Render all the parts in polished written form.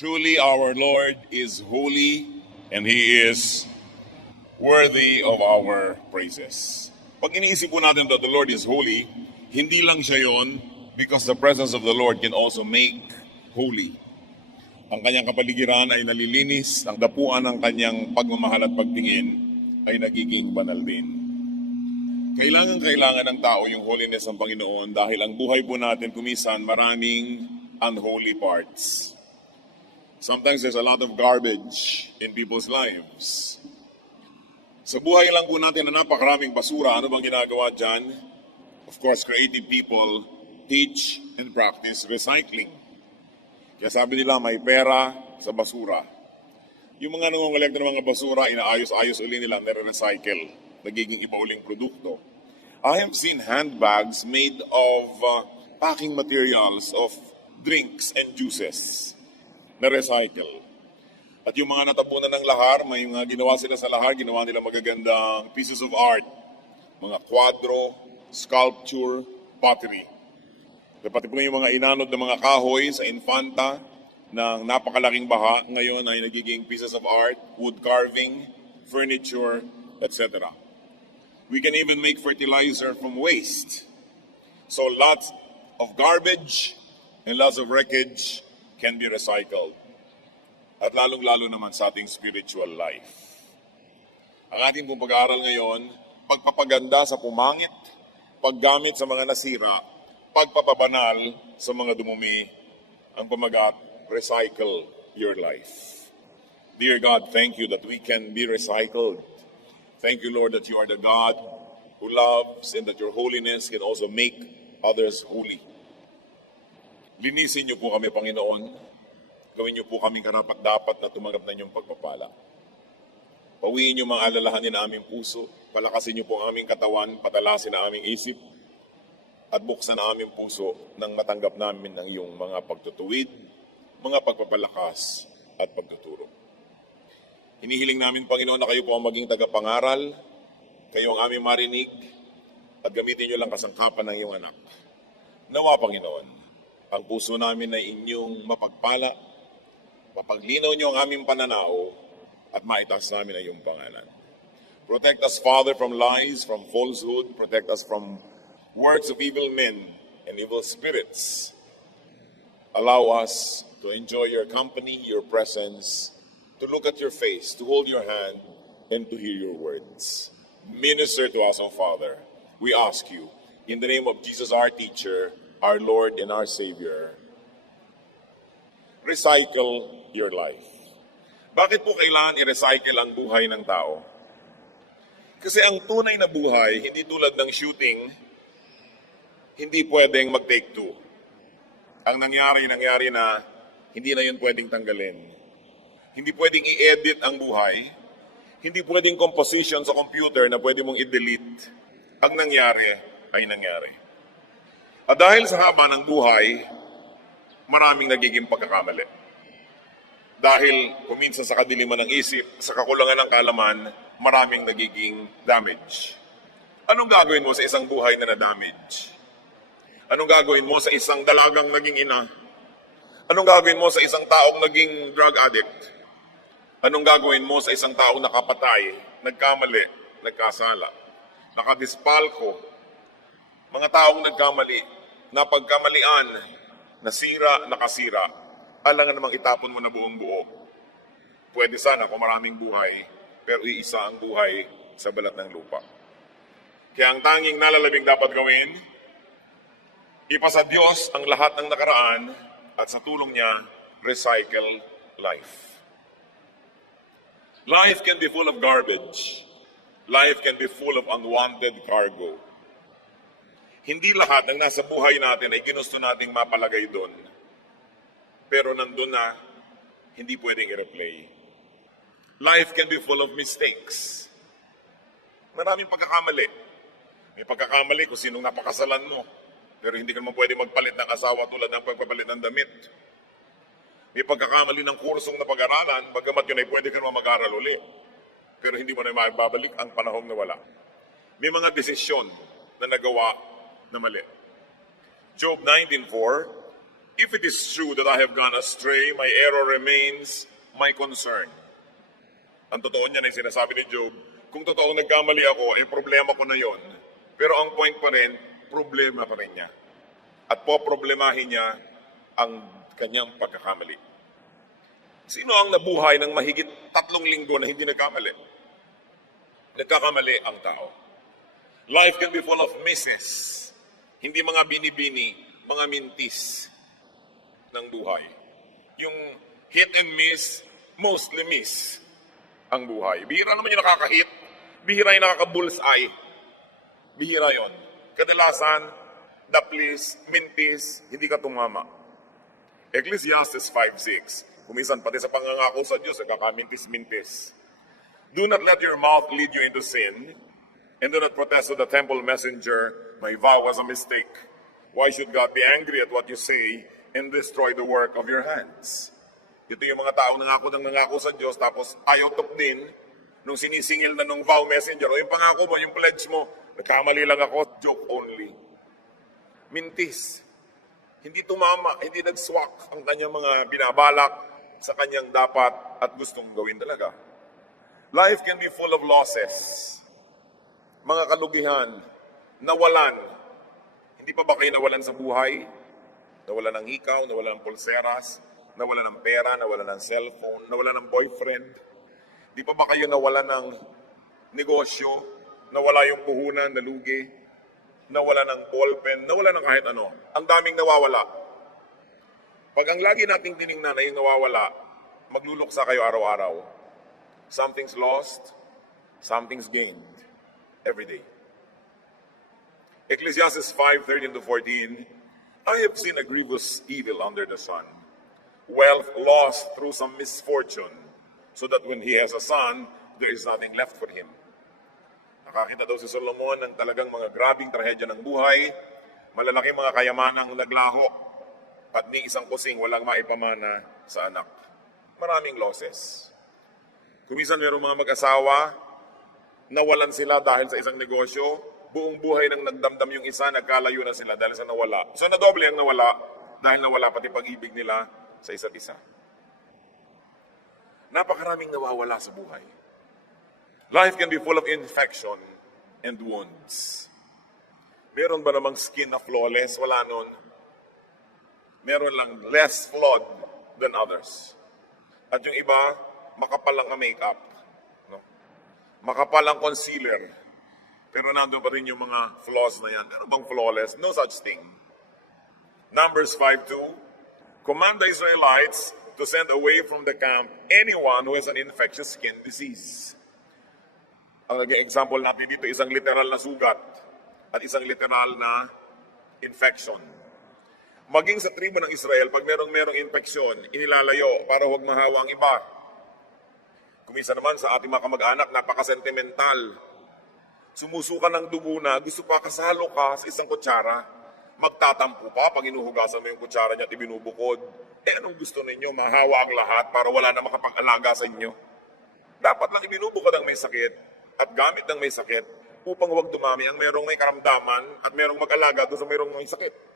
Truly, our Lord is holy and He is worthy of our praises. Pag iniisip po natin that the Lord is holy, hindi lang siya yon because the presence of the Lord can also make holy. Ang kanyang kapaligiran ay nalilinis, ang dapuan ng kanyang pagmamahal at pagtingin ay nagiging banal din. Kailangan ng tao yung holiness ng Panginoon dahil ang buhay po natin kumisan maraming unholy parts. Sometimes there's a lot of garbage in people's lives. Sa buhay lang po natin na napakaraming basura, ano bang ginagawa dyan? Of course, creative people teach and practice recycling. Kaya sabi nila may pera sa basura. Yung mga nangongolekta ng mga basura, inaayos-ayos uli nila, nire-recycle. Nagiging iba uling produkto. I have seen handbags made of packing materials of drinks and juices na recycle. At yung mga natabunan ng lahar, may mga ginawa sila sa lahar, ginawa nila magagandang pieces of art. Mga kwadro, sculpture, pottery. Pati po yung mga inanod ng mga kahoy sa Infanta ng napakalaking baha, ngayon ay nagiging pieces of art, wood carving, furniture, etc. We can even make fertilizer from waste. So lots of garbage and lots of wreckage can be recycled. At lalong-lalo naman sa ating spiritual life. Ang ating pong pag-aaral ngayon, pagpapaganda sa pumangit, paggamit sa mga nasira, pagpapabanal sa mga dumumi, ang pamagat, recycle your life. Dear God, thank you that we can be recycled. Thank you, Lord, that you are the God who loves and that your holiness can also make others holy. Linisin niyo po kami, Panginoon. Gawin niyo po kaming karapat-dapat na tumanggap na inyong pagpapala. Pawiin niyo mga alalahanin na aming puso, palakasin niyo po ang aming katawan, patalasin ang aming isip, at buksan ang aming puso nang matanggap namin ng iyong mga pagtutuwid, mga pagpapalakas at pagtuturo. Hinihiling namin, Panginoon, na kayo po ang maging tagapangaral, kayo ang aming marinig, at gamitin niyo lang kasangkapan ng iyong anak. Nawa, Panginoon, ang puso namin ay inyong mapagpala, mapaglinaw niyo ang aming pananaw, at maitaas namin ang iyong pangalan. Protect us, Father, from lies, from falsehood. Protect us from words of evil men and evil spirits. Allow us to enjoy your company, your presence, to look at your face, to hold your hand, and to hear your words. Minister to us, O Father. We ask you, in the name of Jesus, our teacher, our Lord and our Savior, recycle your life. Bakit po kailangan i-recycle ang buhay ng tao? Kasi ang tunay na buhay, hindi tulad ng shooting, hindi pwedeng mag-take two. Ang nangyari na hindi na yun pwedeng tanggalin. Hindi pwedeng i-edit ang buhay. Hindi pwedeng composition sa computer na pwede mong i-delete. Ang nangyari ay nangyari. At dahil sa haba ng buhay, maraming nagiging pagkakamali. Dahil kuminsan sa kadiliman ng isip, sa kakulangan ng kaalaman, maraming nagiging damage. Anong gagawin mo sa isang buhay na na-damage? Anong gagawin mo sa isang dalagang naging ina? Anong gagawin mo sa isang taong naging drug addict? Anong gagawin mo sa isang taong nakapatay, nagkamali, nagkasala, nakadispalko? Mga taong nagkamali, napagkamalian, nasira, nakasira, alangan namang itapon mo na buong buo. Pwede sana kung maraming buhay, pero iisa ang buhay sa balat ng lupa. Kaya ang tanging nalalabing dapat gawin, ipasa Diyos ang lahat ng nakaraan at sa tulong niya, recycle life. Life can be full of garbage. Life can be full of unwanted cargo. Hindi lahat ng nasa buhay natin ay ginusto nating mapalagay doon. Pero nandun na, hindi pwedeng i-replay. Life can be full of mistakes. Maraming pagkakamali. May pagkakamali kung sinong napakasalan mo. Pero hindi ka naman pwede magpalit ng asawa tulad ng pagpapalit ng damit. May pagkakamali ng kursong na pag-aralan, bagamat yun ay pwede ka naman mag-aral uli. Pero hindi mo na mababalik ang panahong nawala. May mga desisyon na nagawa na mali. Job 19:4, If it is true that I have gone astray, my error remains my concern. Ang totoo niyan ay sinasabi ni Job, kung totoo nagkamali ako, problema ko na yon. Pero ang point pa rin, problema pa rin niya. At poproblemahin niya ang kanyang pagkakamali. Sino ang nabuhay ng mahigit 3 linggo na hindi nagkamali? Nagkakamali ang tao. Life can be full of misses. Hindi mga binibini, mga mintis ng buhay. Yung hit and miss, mostly miss ang buhay. Bihira naman yung nakaka-hit. Bihira yung nakaka-bullseye. Bihira yon. Kadalasan, daplis, mintis, hindi ka tumama. Ecclesiastes 5:6. Kumisan pati sa pangangako sa Diyos, kakamintis-mintis. Do not let your mouth lead you into sin, and do not protest to the temple messenger, my vow was a mistake. Why should God be angry at what you say and destroy the work of your hands? Ito yung mga taong nangako sa Diyos, tapos ayaw din nung sinisingil na nung vow messenger, o yung pangako mo, yung pledge mo, nagkamali lang ako, joke only. Mintis. Hindi tumama, hindi nagswak ang kanyang mga binabalak sa kanyang dapat at gustong gawin talaga. Life can be full of losses. Mga kalugihan, nawalan. Hindi pa ba kayo nawalan sa buhay? Nawalan ng hikaw, nawalan ng pulseras, nawalan ng pera, nawalan ng cellphone, nawalan ng boyfriend. Di pa ba kayo nawalan ng negosyo, nawala yung puhunan, nalugi, nawala ng ballpen, nawala ng kahit ano. Ang daming nawawala. Pag ang lagi nating tinignan na yung nawawala, magluluksa kayo araw-araw. Something's lost, something's gained every day. Ecclesiastes 5:13-14, I have seen a grievous evil under the sun, wealth lost through some misfortune, so that when he has a son, there is nothing left for him. Nakakita daw si Solomon ng talagang mga grabing trahedya ng buhay, malalaking mga kayamanang naglaho, at ni isang kusing walang maipamana sa anak. Maraming losses. Kumisan mayroong mga mag-asawa, nawalan sila dahil sa isang negosyo, buong buhay nang nagdamdam yung isa, nagkalayo na sila dahil sa nawala. So nadoble ang nawala dahil nawala pati pag-ibig nila sa isa't isa. Napakaraming nawawala sa buhay. Life can be full of infection and wounds. Meron ba namang skin na flawless? Wala nun. Meron lang less flawed than others. At yung iba, makapal lang ang makeup. No? Makapal ang concealer. Pero nandun pa rin yung mga flaws na yan. Meron bang flawless? No such thing. Numbers 5:2, command the Israelites to send away from the camp anyone who has an infectious skin disease. Ang naging example natin dito, isang literal na sugat at isang literal na infection. Maging sa tribo ng Israel, pag merong infeksyon, inilalayo para huwag mahawa ang iba. Kumisa naman sa ating mga kamag-anak, napaka-sentimental. Sumusuka ng dugo na, gusto pa kasalo ka sa isang kutsara. Magtatampo pa pag inuhugasan mo yung kutsara niya at ibinubukod. Anong gusto ninyo? Mahawa ang lahat para wala na makapag-alaga sa inyo. Dapat lang ibinubukod ang may sakit at gamit ng may sakit upang huwag dumami ang merong may karamdaman at merong mag-alaga doon sa merong may sakit.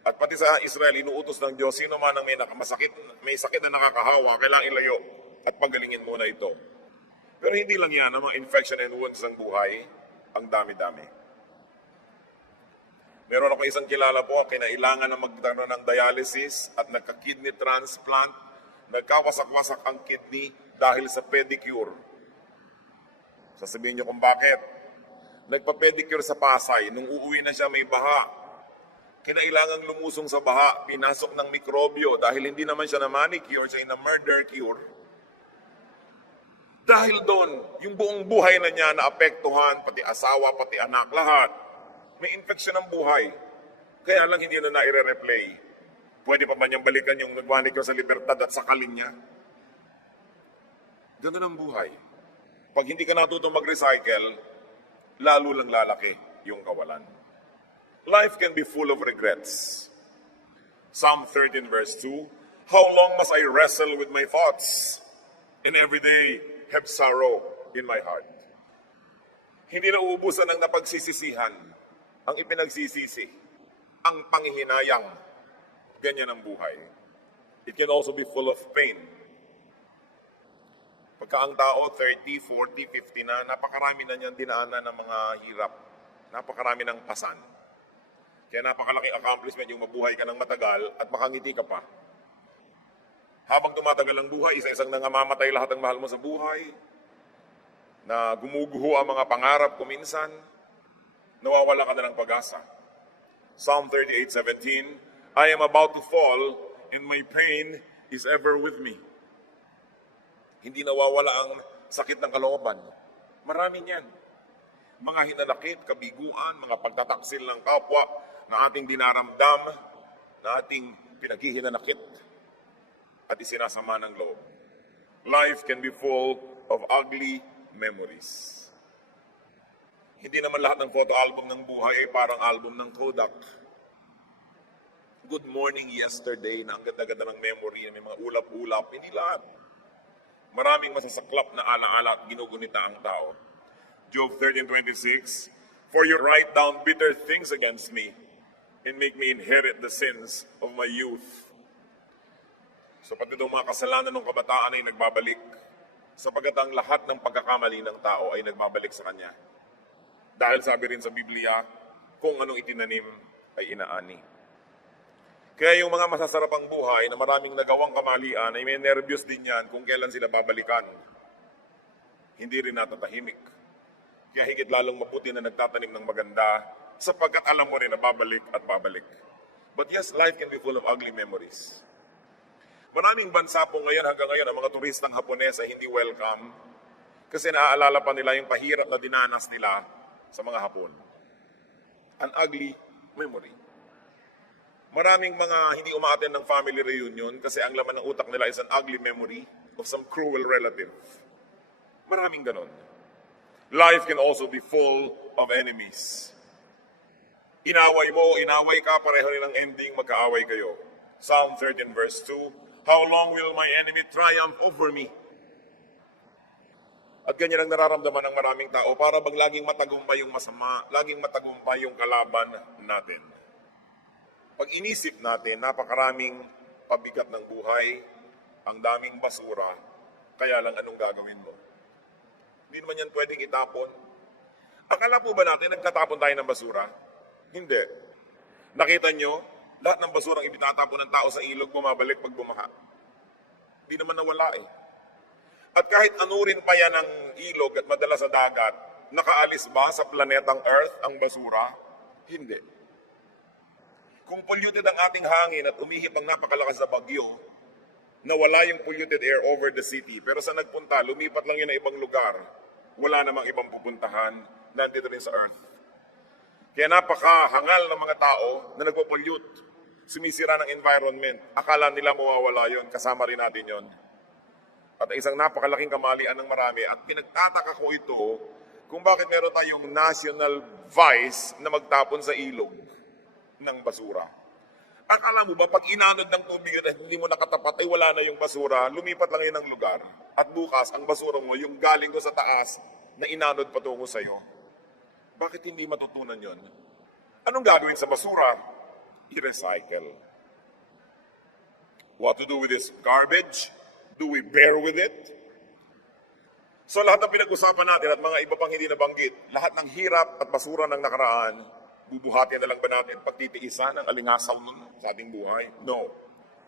At pati sa Israel, inuutos ng Diyos, sino man ang may sakit na nakakahawa, kailangan ilayo at pagalingin muna ito. Pero hindi lang yan, ang mga infection and wounds ng buhay, ang dami-dami. Meron ako isang kilala po, kinailangan na magkaroon ng dialysis at nagka-kidney transplant, nagkawasak-wasak ang kidney dahil sa pedicure. Sasabihin niyo kung bakit. Nagpa-pedicure sa Pasay, nung uuwi na siya may baha. Kinailangang lumusong sa baha, pinasok ng mikrobyo dahil hindi naman siya na manicure, siya na murder cure. Dahil doon, yung buong buhay na niya naapektuhan, pati asawa, pati anak, lahat. May infection ng buhay. Kaya lang hindi na i-replay. Pwede pa ba niyang balikan yung nag-manicure sa Libertad at sakalin niya? Ganun ang buhay. Pag hindi ka natutong mag-recycle, lalo lang lalaki yung kawalan. Life can be full of regrets. Psalm 13 verse 2, how long must I wrestle with my thoughts? And every day have sorrow in my heart. Hindi na uubusan ng napagsisisihan ang ipinagsisisi, ang panghihinayang, Ganyan ang buhay. It can also be full of pain. Pagka ang tao 30, 40, 50 na, napakarami na niyan dinaanan ng mga hirap. Napakarami ng pasan. Kaya napakalaking accomplishment yung mabuhay ka ng matagal at makangiti ka pa. Habang tumatagal ang buhay, isa-isang nangamamatay lahat ng mahal mo sa buhay, na gumuguho ang mga pangarap ko minsan, nawawala ka na ng pag-asa. Psalm 38:17, I am about to fall, and my pain is ever with me. Hindi nawawala ang sakit ng kalooban. Marami niyan. Mga hinanakit, kabiguan, mga pagtataksil ng kapwa na ating dinaramdam, na ating pinaghihinanakit at isinasama ng loob. Life can be full of ugly memories. Hindi naman lahat ng photo album ng buhay ay parang album ng Kodak. Good morning yesterday na ang ganda-ganda ng memory na may mga ulap-ulap. Hindi lahat. Maraming masasaklap na alaala at ginugunita ang tao. Job 13:26, for you write down bitter things against me and make me inherit the sins of my youth. So pati daw mga kasalanan ng kabataan ay nagbabalik, sapagat ang lahat ng pagkakamali ng tao ay nagbabalik sa kanya. Dahil sabi rin sa Biblia, kung anong itinanim ay inaani. Kaya yung mga masasarapang buhay na maraming nagawang kamalian ay may nervyos din yan kung kailan sila babalikan. Hindi rin natatahimik. Kaya higit lalong mabuti na nagtatanim ng maganda sapagkat alam mo rin na babalik at babalik. But yes, life can be full of ugly memories. Maraming bansa po ngayon hanggang ngayon ang mga turistang Hapones ay hindi welcome kasi naaalala pa nila yung pahirap na dinanas nila sa mga Hapon. An ugly memory. Maraming mga hindi umaattend ng family reunion kasi ang laman ng utak nila is an ugly memory of some cruel relative. Maraming ganon. Life can also be full of enemies. Inaway mo, inaway ka, pareho nilang ending, magkaaway kayo. Psalm 13 verse 2, how long will my enemy triumph over me? At ganyan ang nararamdaman ng maraming tao para bang laging matagumpay yung masama, laging matagumpay yung kalaban natin. Pag inisip natin, napakaraming pabigat ng buhay, ang daming basura, kaya lang anong gagawin mo? Hindi naman yan pwedeng itapon. Akala po ba natin nagtatapon tayo ng basura? Hindi. Nakita nyo, lahat ng basurang ibitatapon ng tao sa ilog, bumabalik pag bumaha. Hindi naman nawala eh. At kahit anurin pa yan ng ilog at madala sa dagat, nakaalis ba sa planetang Earth ang basura? Hindi. Kung polluted ang ating hangin at umihip ang napakalakas na bagyo, nawala yung polluted air over the city. Pero sa nagpunta, lumipat lang yun na ibang lugar. Wala namang ibang pupuntahan, nandito rin sa Earth. Kaya napakahangal ng mga tao na nagpo-pollute, sumisira ng environment. Akala nila mawawala yun, kasama rin natin yun. At isang napakalaking kamalian ng marami. At pinagtataka ko ito kung bakit meron tayong national vice na magtapon sa ilog ng basura. Akala mo ba, pag inanod ng tubig at hindi mo nakatapat, ay wala na yung basura, lumipat lang yun ng lugar. At bukas, ang basura mo, yung galing ko sa taas, na inanod patungo sa'yo. Bakit hindi matutunan yon? Anong gagawin sa basura? I-recycle. What to do with this garbage? Do we bear with it? So lahat ng pinag-usapan natin at mga iba pang hindi nabanggit, lahat ng hirap at basura ng nakaraan, bubuhatin na lang ba natin, pagtitiisan ang alingasaw nun sa ating buhay? No.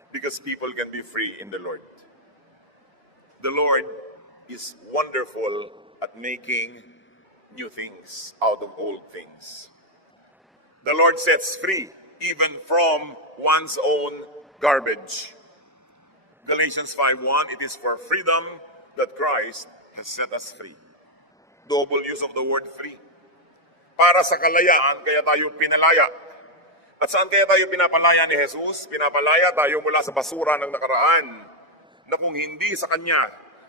Because people can be free in the Lord. The Lord is wonderful at making new things out of old things. The Lord sets free even from one's own garbage. Galatians 5:1, it is for freedom that Christ has set us free. Double use of the word free. Para sa kalayaan, kaya tayo pinalaya. At saan kaya tayo pinapalaya ni Jesus? Pinapalaya tayo mula sa basura ng nakaraan, na kung hindi sa Kanya,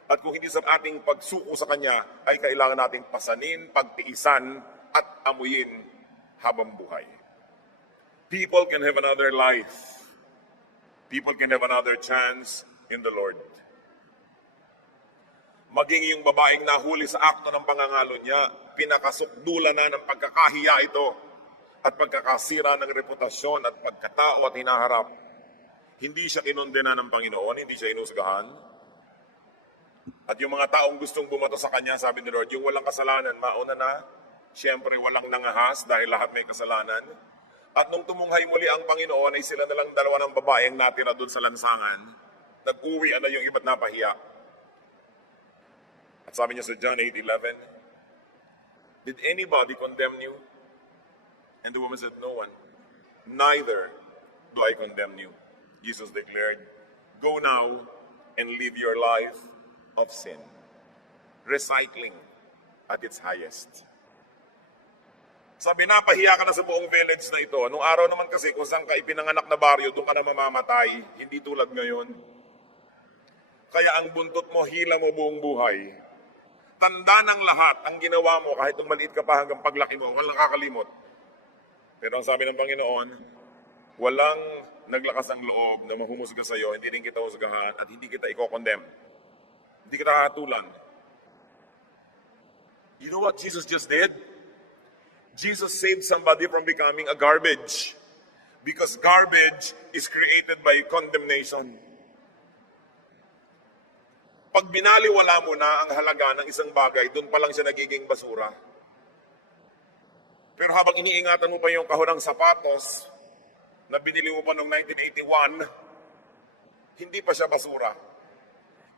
at kung hindi sa ating pagsuko sa Kanya, ay kailangan nating pasanin, pagtiisan, at amuyin habang buhay. People can have another life. People can have another chance in the Lord. Maging yung babaeng nahuli sa akto ng pangangalo niya, pinakasukdulan na ng pagkakahiya ito at pagkakasira ng reputasyon at pagkatao at hinaharap. Hindi siya kinondena ng Panginoon, hindi siya inusgahan. At yung mga taong gustong bumato sa kanya, sabi ni Lord, yung walang kasalanan, mauna na. Siyempre, walang nangahas dahil lahat may kasalanan. At nung tumunghay muli ang Panginoon, ay sila na lang dalawa ng babaeng natira doon sa lansangan. Nag-uwi na yung iba't napahiya. At sabi niya sa John 8:11, "Did anybody condemn you?" And the woman said, "No one. Neither do I condemn you." Jesus declared, "Go now and live your life of sin." Recycling at its highest. Sabi, napahiya ka na sa buong village na ito. Nung araw naman kasi, kung saan ka ipinanganak na baryo, doon ka na mamamatay. Hindi tulad ngayon. Kaya ang buntot mo, hila mo buong buhay. Tanda ng lahat ang ginawa mo, kahit nung maliit ka pa hanggang paglaki mo, walang nakakalimot. Pero ang sabi ng Panginoon, walang naglakas ng loob na mahumusga sa iyo, hindi rin kita husgahan at hindi kita i-condemn. Hindi kita hatulan. You know what Jesus just did? Jesus saved somebody from becoming a garbage. Because garbage is created by condemnation. Pag binaliwala mo na ang halaga ng isang bagay, doon pa lang siya nagiging basura. Pero habang iniingatan mo pa yung kahon ng sapatos na binili mo pa noong 1981, hindi pa siya basura.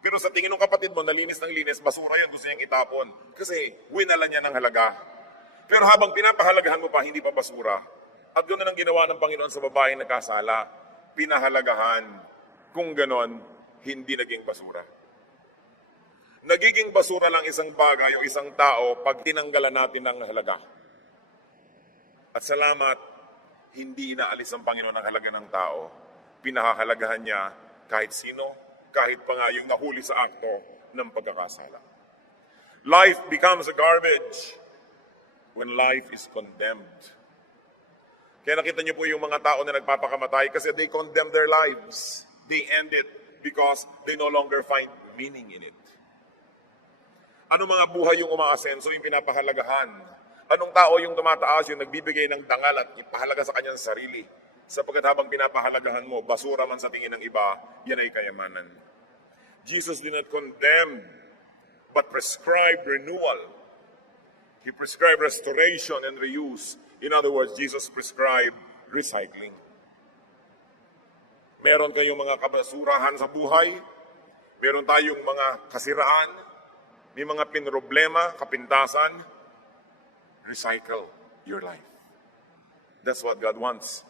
Pero sa tingin ng kapatid mo, nalinis ng linis, basura yan, gusto niyang itapon. Kasi winala niya ng halaga. Pero habang pinapahalagahan mo pa, hindi pa basura. At ganoon ang ginawa ng Panginoon sa babaeng nagkasala. Pinahalagahan. Kung ganon, hindi naging basura. Nagiging basura lang isang bagay o isang tao pag tinanggalan natin ng halaga. At salamat, hindi inaalis ang Panginoon ang halaga ng tao. Pinahahalagahan niya kahit sino, kahit pa nga yung nahuli sa akto ng pagkakasala. Life becomes a garbage when life is condemned. Kaya nakita niyo po yung mga tao na nagpapakamatay kasi they condemn their lives. They end it because they no longer find meaning in it. Ano mga buhay yung umaasenso, yung pinapahalagahan? Anong tao yung tumataas, yung nagbibigay ng dangal at ipahalaga sa kanyang sarili? Sapagkat habang pinapahalagahan mo, basura man sa tingin ng iba, yan ay kayamanan. Jesus did not condemn, but prescribed renewal. He prescribed restoration and reuse. In other words, Jesus prescribed recycling. Meron kayong mga kabasurahan sa buhay, meron tayong mga kasiraan, may mga pinroblema, kapintasan, recycle your life. That's what God wants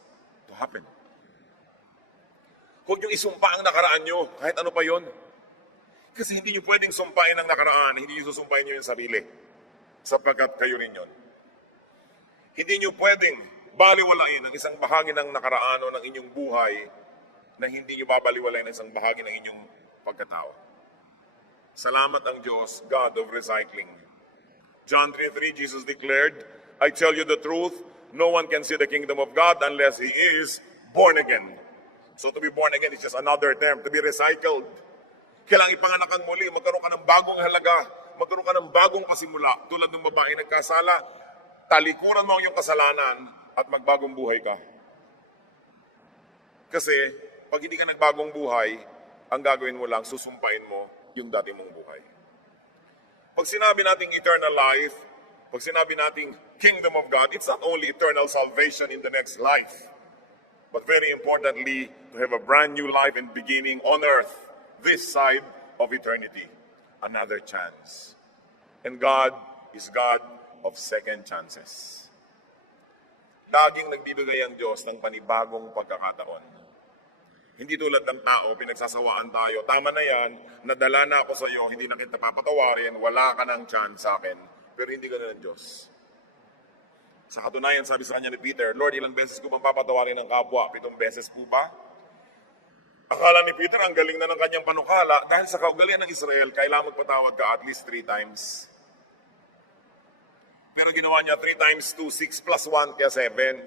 to happen. Huwag niyong isumpa ang nakaraan niyo, kahit ano pa yon. Kasi hindi niyo pwedeng sumpain ang nakaraan, hindi niyo susumpain niyo yung sarili. Sapagkat kayo rin yun. Hindi niyo pwedeng baliwalain ang isang bahagi ng nakaraan o ng inyong buhay na hindi niyo babaliwalain ang isang bahagi ng inyong pagkatao. Salamat ang Diyos, God of recycling. John 3:3, Jesus declared, "I tell you the truth, no one can see the kingdom of God unless he is born again." So to be born again is just another term, to be recycled. Kailangang ipanganak kang muli, magkaroon ka ng bagong halaga, magkaroon ka ng bagong pasimula. Tulad ng babae nagkasala, talikuran mo ang iyong kasalanan at magbagong buhay ka. Kasi pag hindi ka nagbagong buhay, ang gagawin mo lang, susumpain mo yung dati mong buhay. Pag sinabi nating eternal life, pag sinabi nating kingdom of God, it's not only eternal salvation in the next life, but very importantly, to have a brand new life and beginning on earth, this side of eternity. Another chance. And God is God of second chances. Laging nagbibigay ang Diyos ng panibagong pagkakataon. Hindi tulad ng tao, pinagsasawaan tayo. Tama na yan, nadala na ako sa iyo, hindi na kita papatawarin, wala ka ng chance sa akin. Pero hindi ka na ng Diyos. Sa katunayan, sabi sa kanya ni Peter, "Lord, ilang beses ko bang papatawarin ng kapwa? 7 beses po ba?" Akala ni Peter, ang galing na ng kanyang panukala, dahil sa kaugalian ng Israel, kailangan magpatawad ka at least 3 times. Pero ginawa niya 3 times 2, 6 plus 1, kaya 7.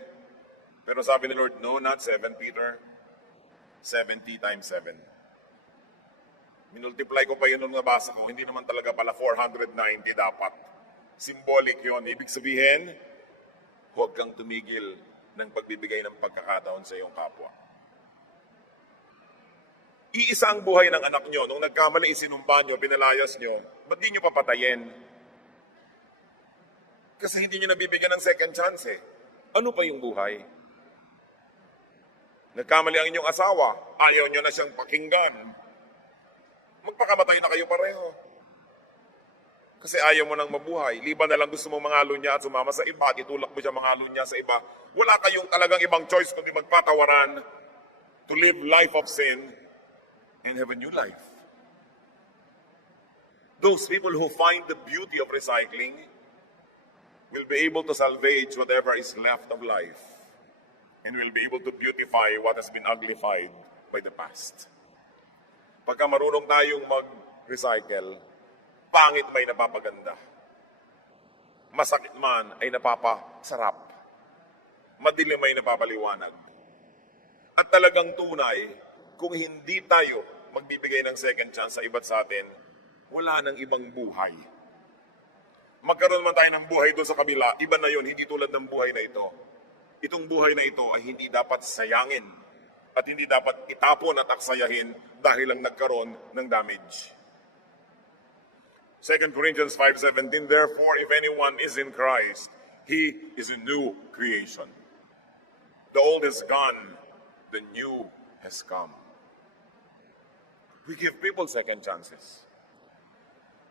Pero sabi ni Lord, "No, not 7, Peter. 70 times 7. Minultiply ko pa yun nung nabasa ko, hindi naman talaga pala 490 dapat. Symbolic yun. Ibig sabihin, huwag kang tumigil ng pagbibigay ng pagkakataon sa iyong kapwa. Iisa ang buhay ng anak nyo. Nung nagkamali, isinumpa nyo, pinalayas nyo, ba't di nyo papatayin? Kasi hindi nyo nabibigyan ng second chance eh. Ano pa yung buhay? Nagkamali ang inyong asawa, ayaw nyo na siyang pakinggan. Magpakamatay na kayo pareho. Kasi ayaw mo nang mabuhay. Liban na lang gusto mong mangalo niya at sumama sa iba at itulak mo siya mangalo niya sa iba. Wala kayong talagang ibang choice kundi magpatawaran to live life of sin and have a new life. Those people who find the beauty of recycling will be able to salvage whatever is left of life and will be able to beautify what has been uglified by the past. Pagka marunong tayong mag-recycle, pangit may napapaganda. Masakit man ay napapasarap. Madilim ay napapaliwanag. At talagang tunay, kung hindi tayo magbibigay ng second chance sa iba't sa atin, wala nang ibang buhay. Magkaroon man tayo ng buhay doon sa kabila, iba na yun, hindi tulad ng buhay na ito. Itong buhay na ito ay hindi dapat sayangin at hindi dapat itapon at aksayahin dahil lang nagkaroon ng damage. 2 Corinthians 5:17, therefore, if anyone is in Christ, he is a new creation. The old is gone, the new has come. We give people second chances.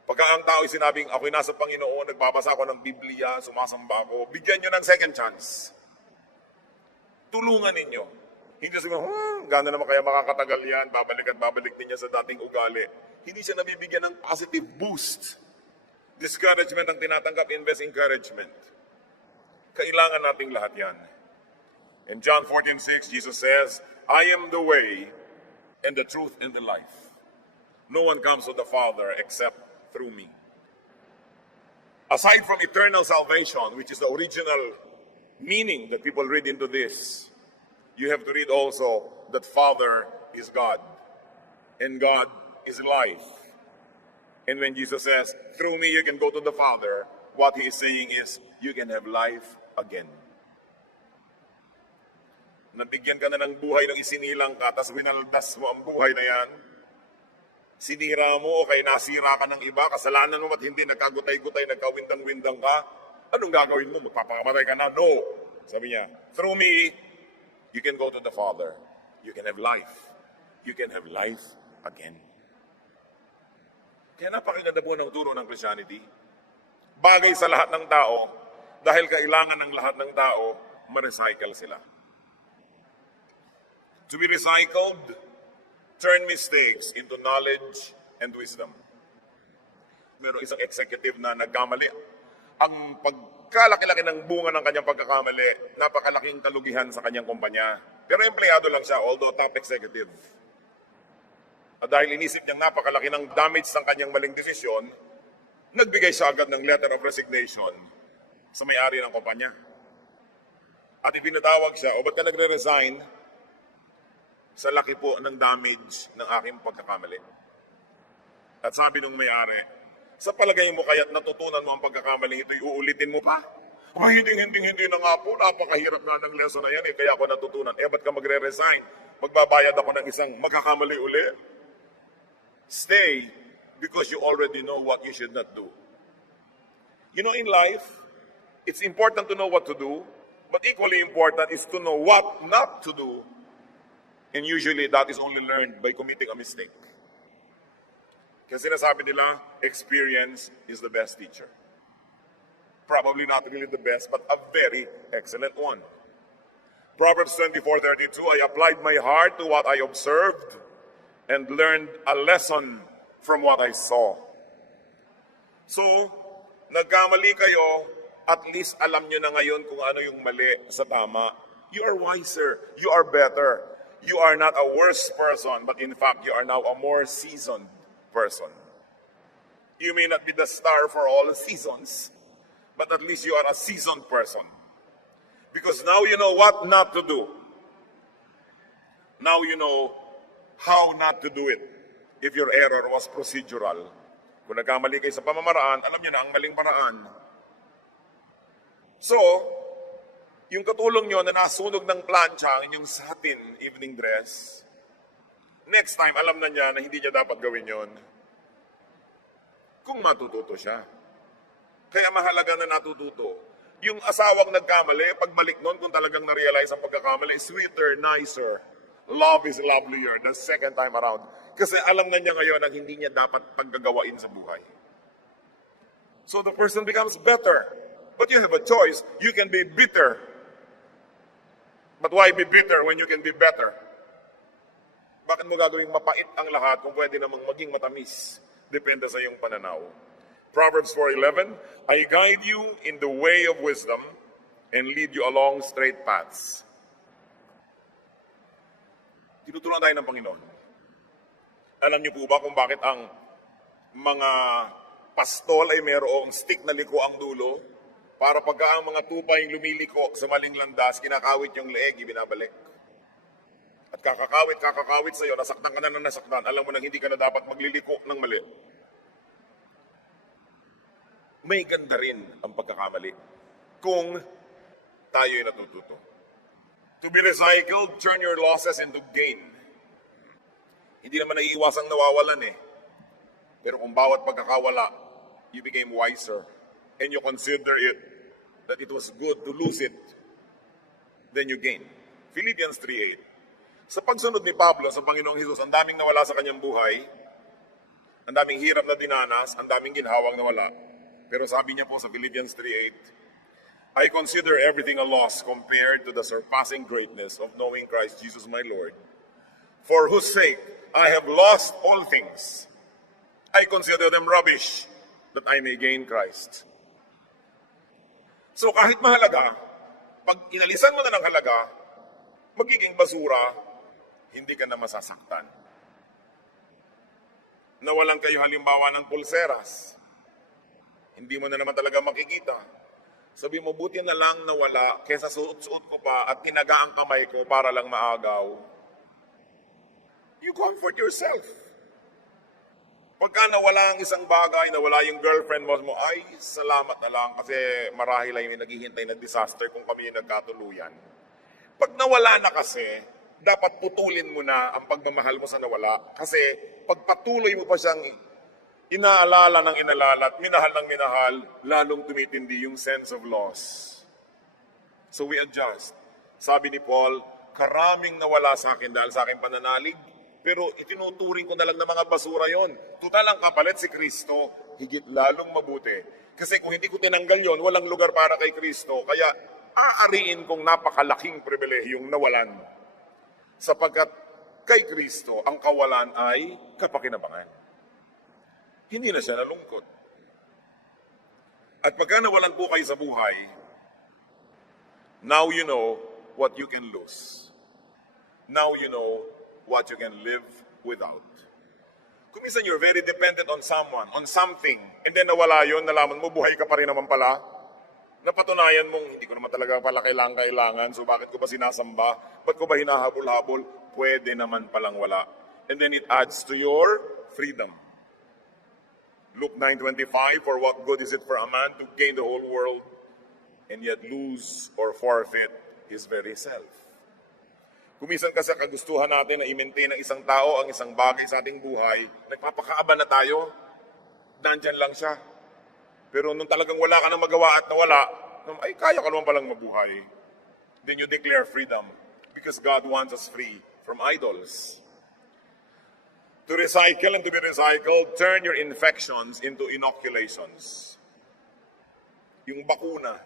Pagka ang tao ay sinabing, ako'y nasa Panginoon, nagbabasa ako ng Biblia, sumasamba ako, bigyan nyo ng second chance. Tulungan ninyo. Hindi sabihin, gano'n naman kaya makakatagal yan, babalik at babalik din niya sa dating ugali. Hindi siya nabibigyan ng positive boost. Discouragement ang tinatanggap, invest encouragement. Kailangan nating lahat yan. In John 14:6, Jesus says, I am the way and the truth and the life. No one comes to the Father except through me. Aside from eternal salvation, which is the original meaning that people read into this, you have to read also that Father is God, and God is life. And when Jesus says, through me you can go to the Father, what He is saying is, you can have life again. Nabigyan ka na ng buhay nang isinilang ka, tapos winaldas mo ang buhay na yan, sinira mo o kay nasira ka ng iba, kasalanan mo at hindi, nagkagutay-gutay, nagkawindang-windang ka, anong gagawin mo? Magpapakamatay ka na? No. Sabi niya, through me, you can go to the Father. You can have life. You can have life again. Kaya napakaganda po ng turo ng Christianity. Bagay sa lahat ng tao, dahil kailangan ng lahat ng tao, ma-recycle sila. To be recycled, turn mistakes into knowledge and wisdom. Meron isang executive na nagkamali. Ang pagkalaki-laki ng bunga ng kanyang pagkakamali, napakalaking kalugihan sa kanyang kumpanya. Pero empleyado lang siya, although top executive. At dahil inisip niyang napakalaki ng damage ng kanyang maling desisyon, nagbigay siya agad ng letter of resignation sa may-ari ng kumpanya. At ipinatawag siya, o ba't ka nagre-resign? Sa laki po ng damage ng aking pagkakamali. At sabi nung may-ari, sa palagay mo kaya't natutunan mo ang pagkakamali ito'y uulitin mo pa? Ay, hindi na nga po, napakahirap na ng lesson na yan kaya ako natutunan. Ba't ka magre-resign? Magbabayad ako ng isang magkakamali uli? Stay because you already know what you should not do. You know, in life, it's important to know what to do, but equally important is to know what not to do. And usually, that is only learned by committing a mistake. Kasi sinasabi nila, experience is the best teacher. Probably not really the best, but a very excellent one. Proverbs 24:32, I applied my heart to what I observed and learned a lesson from what I saw. So, nagkamali kayo, at least alam nyo na ngayon kung ano yung mali sa tama. You are wiser. You are better. You are not a worse person, but in fact, you are now a more seasoned person. You may not be the star for all seasons, but at least you are a seasoned person. Because now you know what not to do. Now you know how not to do it if your error was procedural. Kung nagkamali kayo sa pamamaraan, alam niyo na ang maling paraan. So, yung katulong nyo na nasunog ng plancha ang inyong satin evening dress, Next time, alam na niya na hindi niya dapat gawin yon. Kung matututo siya. Kaya mahalaga na natututo. Yung asawang nagkamali, pagbalik nun, kung talagang na-realize ang pagkakamali, sweeter, nicer. Love is lovelier the second time around. Kasi alam na niya ngayon ang hindi niya dapat paggagawain sa buhay. So the person becomes better. But you have a choice. You can be bitter. But why be bitter when you can be better? Bakit mo gagawing mapait ang lahat kung pwede namang maging matamis? Depende sa iyong pananaw. Proverbs 4:11, I guide you in the way of wisdom and lead you along straight paths. Tinuturuan tayo ng Panginoon. Alam niyo po ba kung bakit ang mga pastol ay mayroong stick na liko ang dulo? Para pagka ang mga tupa yung lumiliko sa maling landas, kinakawit yung leeg, ibinabalik. At kakakawit sa'yo, nasaktan ka na ng nasaktan, alam mo na hindi ka na dapat magliliko ng mali. May ganda rin ang pagkakamali kung tayo'y natututo. To be recycled, turn your losses into gain. Hindi naman naiiwasang nawawalan eh. Pero kung bawat pagkakawala, you became wiser and you consider it that it was good to lose it, then you gain. Philippians 3:8. Sa pagsunod ni Pablo sa Panginoong Hesus, ang daming nawala sa kanyang buhay, ang daming hirap na dinanas, ang daming ginhawang nawala. Pero sabi niya po sa Philippians 3:8, I consider everything a loss compared to the surpassing greatness of knowing Christ Jesus my Lord, for whose sake I have lost all things. I consider them rubbish, that I may gain Christ. So kahit mahalaga, pag inalisan mo na ng halaga, magiging basura, hindi ka na masasaktan. Nawalan kayo halimbawa ng pulseras. Hindi mo na naman talaga makikita. Sabi mo, buti na lang nawala kesa suot-suot ko pa at tinaga ang kamay ko para lang maagaw. You comfort yourself. Pagka nawala ang isang bagay, nawala yung girlfriend mo, ay, salamat na lang kasi marahil ay may naghihintay na disaster kung kami yung nagkatuluyan. Pag nawala na kasi, dapat putulin mo na ang pagmamahal mo sa nawala. Kasi pagpatuloy mo pa siyang inaalala ng inalala at minahal ng minahal, lalong tumitindi yung sense of loss. So we adjust. Sabi ni Paul, karaming nawala sa akin dahil sa aking pananalig, pero itinuturing ko na lang ng mga basura yon. Tutal ang kapalit si Kristo, higit lalong mabuti. Kasi kung hindi ko tinanggal yon, walang lugar para kay Kristo. Kaya aariin kong napakalaking pribilehiyong nawalan. Sapagkat kay Kristo, ang kawalan ay kapakinabangan. Hindi na siya nalungkot. At pagka nawalan po kayo sa buhay, now you know what you can lose. Now you know what you can live without. Kung minsan you're very dependent on someone, on something, and then nawala yun, nalaman mo, buhay ka pa rin naman pala, napatunayan mong, hindi ko naman talaga pala kailangan, so bakit ko ba sinasamba? Ba't ko ba hinahabol-habol? Pwede naman palang wala. And then it adds to your freedom. Luke 9:25, for what good is it for a man to gain the whole world and yet lose or forfeit his very self? Kumisan kasi kagustuhan natin na i-maintain ng isang tao ang isang bagay sa ating buhay, nagpapakaaba na tayo, nandyan lang siya. Pero nung talagang wala ka nang magawa at nawala, ay kaya ka naman palang mabuhay. Then you declare freedom because God wants us free from idols. To recycle and to be recycled, turn your infections into inoculations. Yung bakuna.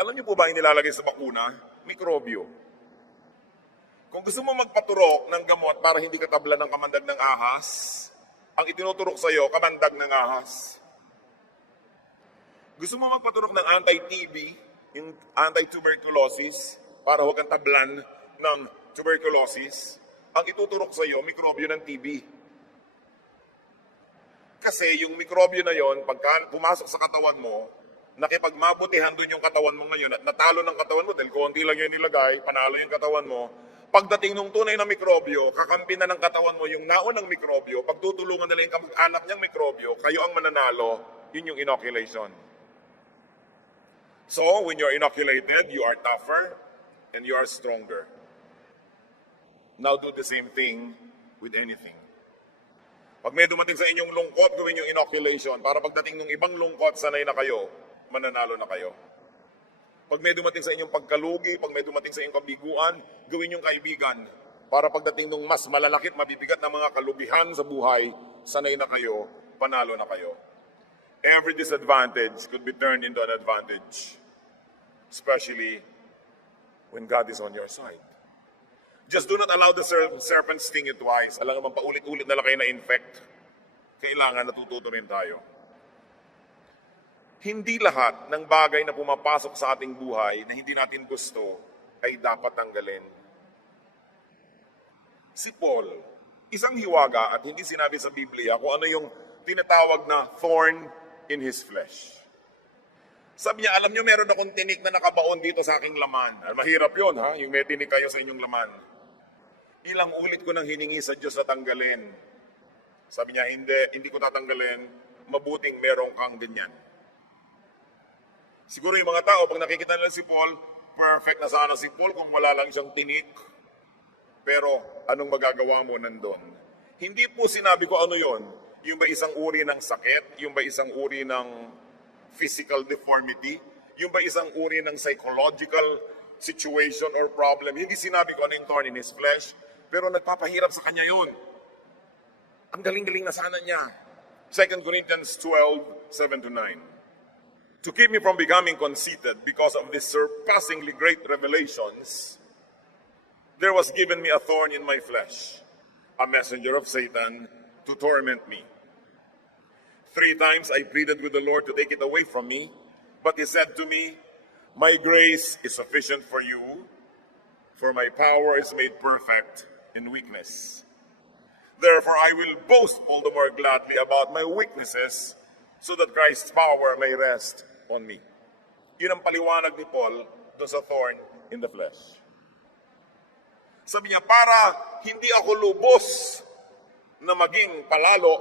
Alam niyo po ba ang nilalagay sa bakuna? Mikrobyo. Kung gusto mo magpaturok ng gamot para hindi ka tabla ng kamandag ng ahas, ang itinuturok sa iyo, kamandag ng ahas. Gusto mo magpaturok ng anti-TB, yung anti-tuberculosis, para huwag kang tablan ng tuberculosis, ang ituturok sa iyo, mikrobyo ng TB. Kasi yung mikrobyo na yon, pagka pumasok sa katawan mo, nakipagmabutihan doon yung katawan mo ngayon at natalo ng katawan mo dahil konti lang yung nilagay, panalo yung katawan mo. Pagdating nung tunay na mikrobyo, kakampi na ng katawan mo yung naunang mikrobyo, pagtutulungan nila yung kamag-anak niyang mikrobyo, kayo ang mananalo, yun yung inoculation. So, when you're inoculated, you are tougher and you are stronger. Now do the same thing with anything. Pag may dumating sa inyong lungkot, gawin yung inoculation para pagdating ng ibang lungkot, sanay na kayo, mananalo na kayo. Pag may dumating sa inyong pagkalugi, pag may dumating sa inyong kabiguan, gawin yung kaibigan para pagdating ng mas malalakit, mabibigat na mga kalubihan sa buhay, sanay na kayo, panalo na kayo. Every disadvantage could be turned into an advantage, especially when God is on your side. Just do not allow the serpent sting you twice. Alam naman, paulit-ulit na lang kayo na-infect. Kailangan natututo rin tayo. Hindi lahat ng bagay na pumapasok sa ating buhay na hindi natin gusto ay dapat tanggalin. Si Paul, isang hiwaga at hindi sinabi sa Biblia kung ano yung tinatawag na thorn in his flesh. Sabi niya, alam niyo meron akong tinik na nakabaon dito sa aking laman. Mahirap yun, ha? Yung may tinik kayo sa inyong laman. Ilang ulit ko nang hiningi sa Diyos na tanggalin. Sabi niya, hindi ko tatanggalin. Mabuting merong kang ganyan. Siguro yung mga tao, pag nakikita nila si Paul, perfect na sana si Paul kung wala lang siyang tinik. Pero anong magagawa mo nandun? Hindi po sinabi ko ano yon. Yung ba isang uri ng sakit? Yung ba isang uri ng physical deformity? Yung ba isang uri ng psychological situation or problem? Hindi sinabi ko ano yung thorn in his flesh. Pero nagpapahirap sa kanya yun. Ang galing-galing na sana niya. 2 Corinthians 12, 7-9. To keep me from becoming conceited because of these surpassingly great revelations, there was given me a thorn in my flesh, a messenger of Satan to torment me. 3 times I pleaded with the Lord to take it away from me, but he said to me, my grace is sufficient for you, for my power is made perfect in weakness. Therefore, I will boast all the more gladly about my weaknesses, so that Christ's power may rest on me. Yun ang paliwanag ni Paul doon sa thorn in the flesh. Sabi niya, para hindi ako lubos na maging palalo,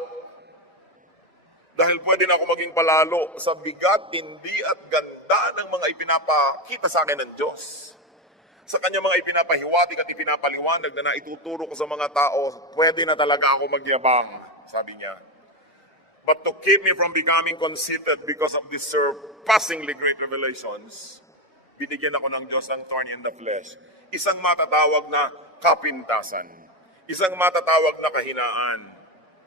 dahil pwede na ako maging palalo sa bigat, tindi at ganda ng mga ipinapakita sa akin ng Diyos. Sa kanya mga ipinapahiwatig at ipinapaliwanag na naituturo ko sa mga tao, pwede na talaga ako magyabang, sabi niya. But to keep me from becoming conceited because of these surpassingly great revelations, binigyan ako ng Diyos ng thorn in the flesh. Isang matatawag na kapintasan. Isang matatawag na kahinaan.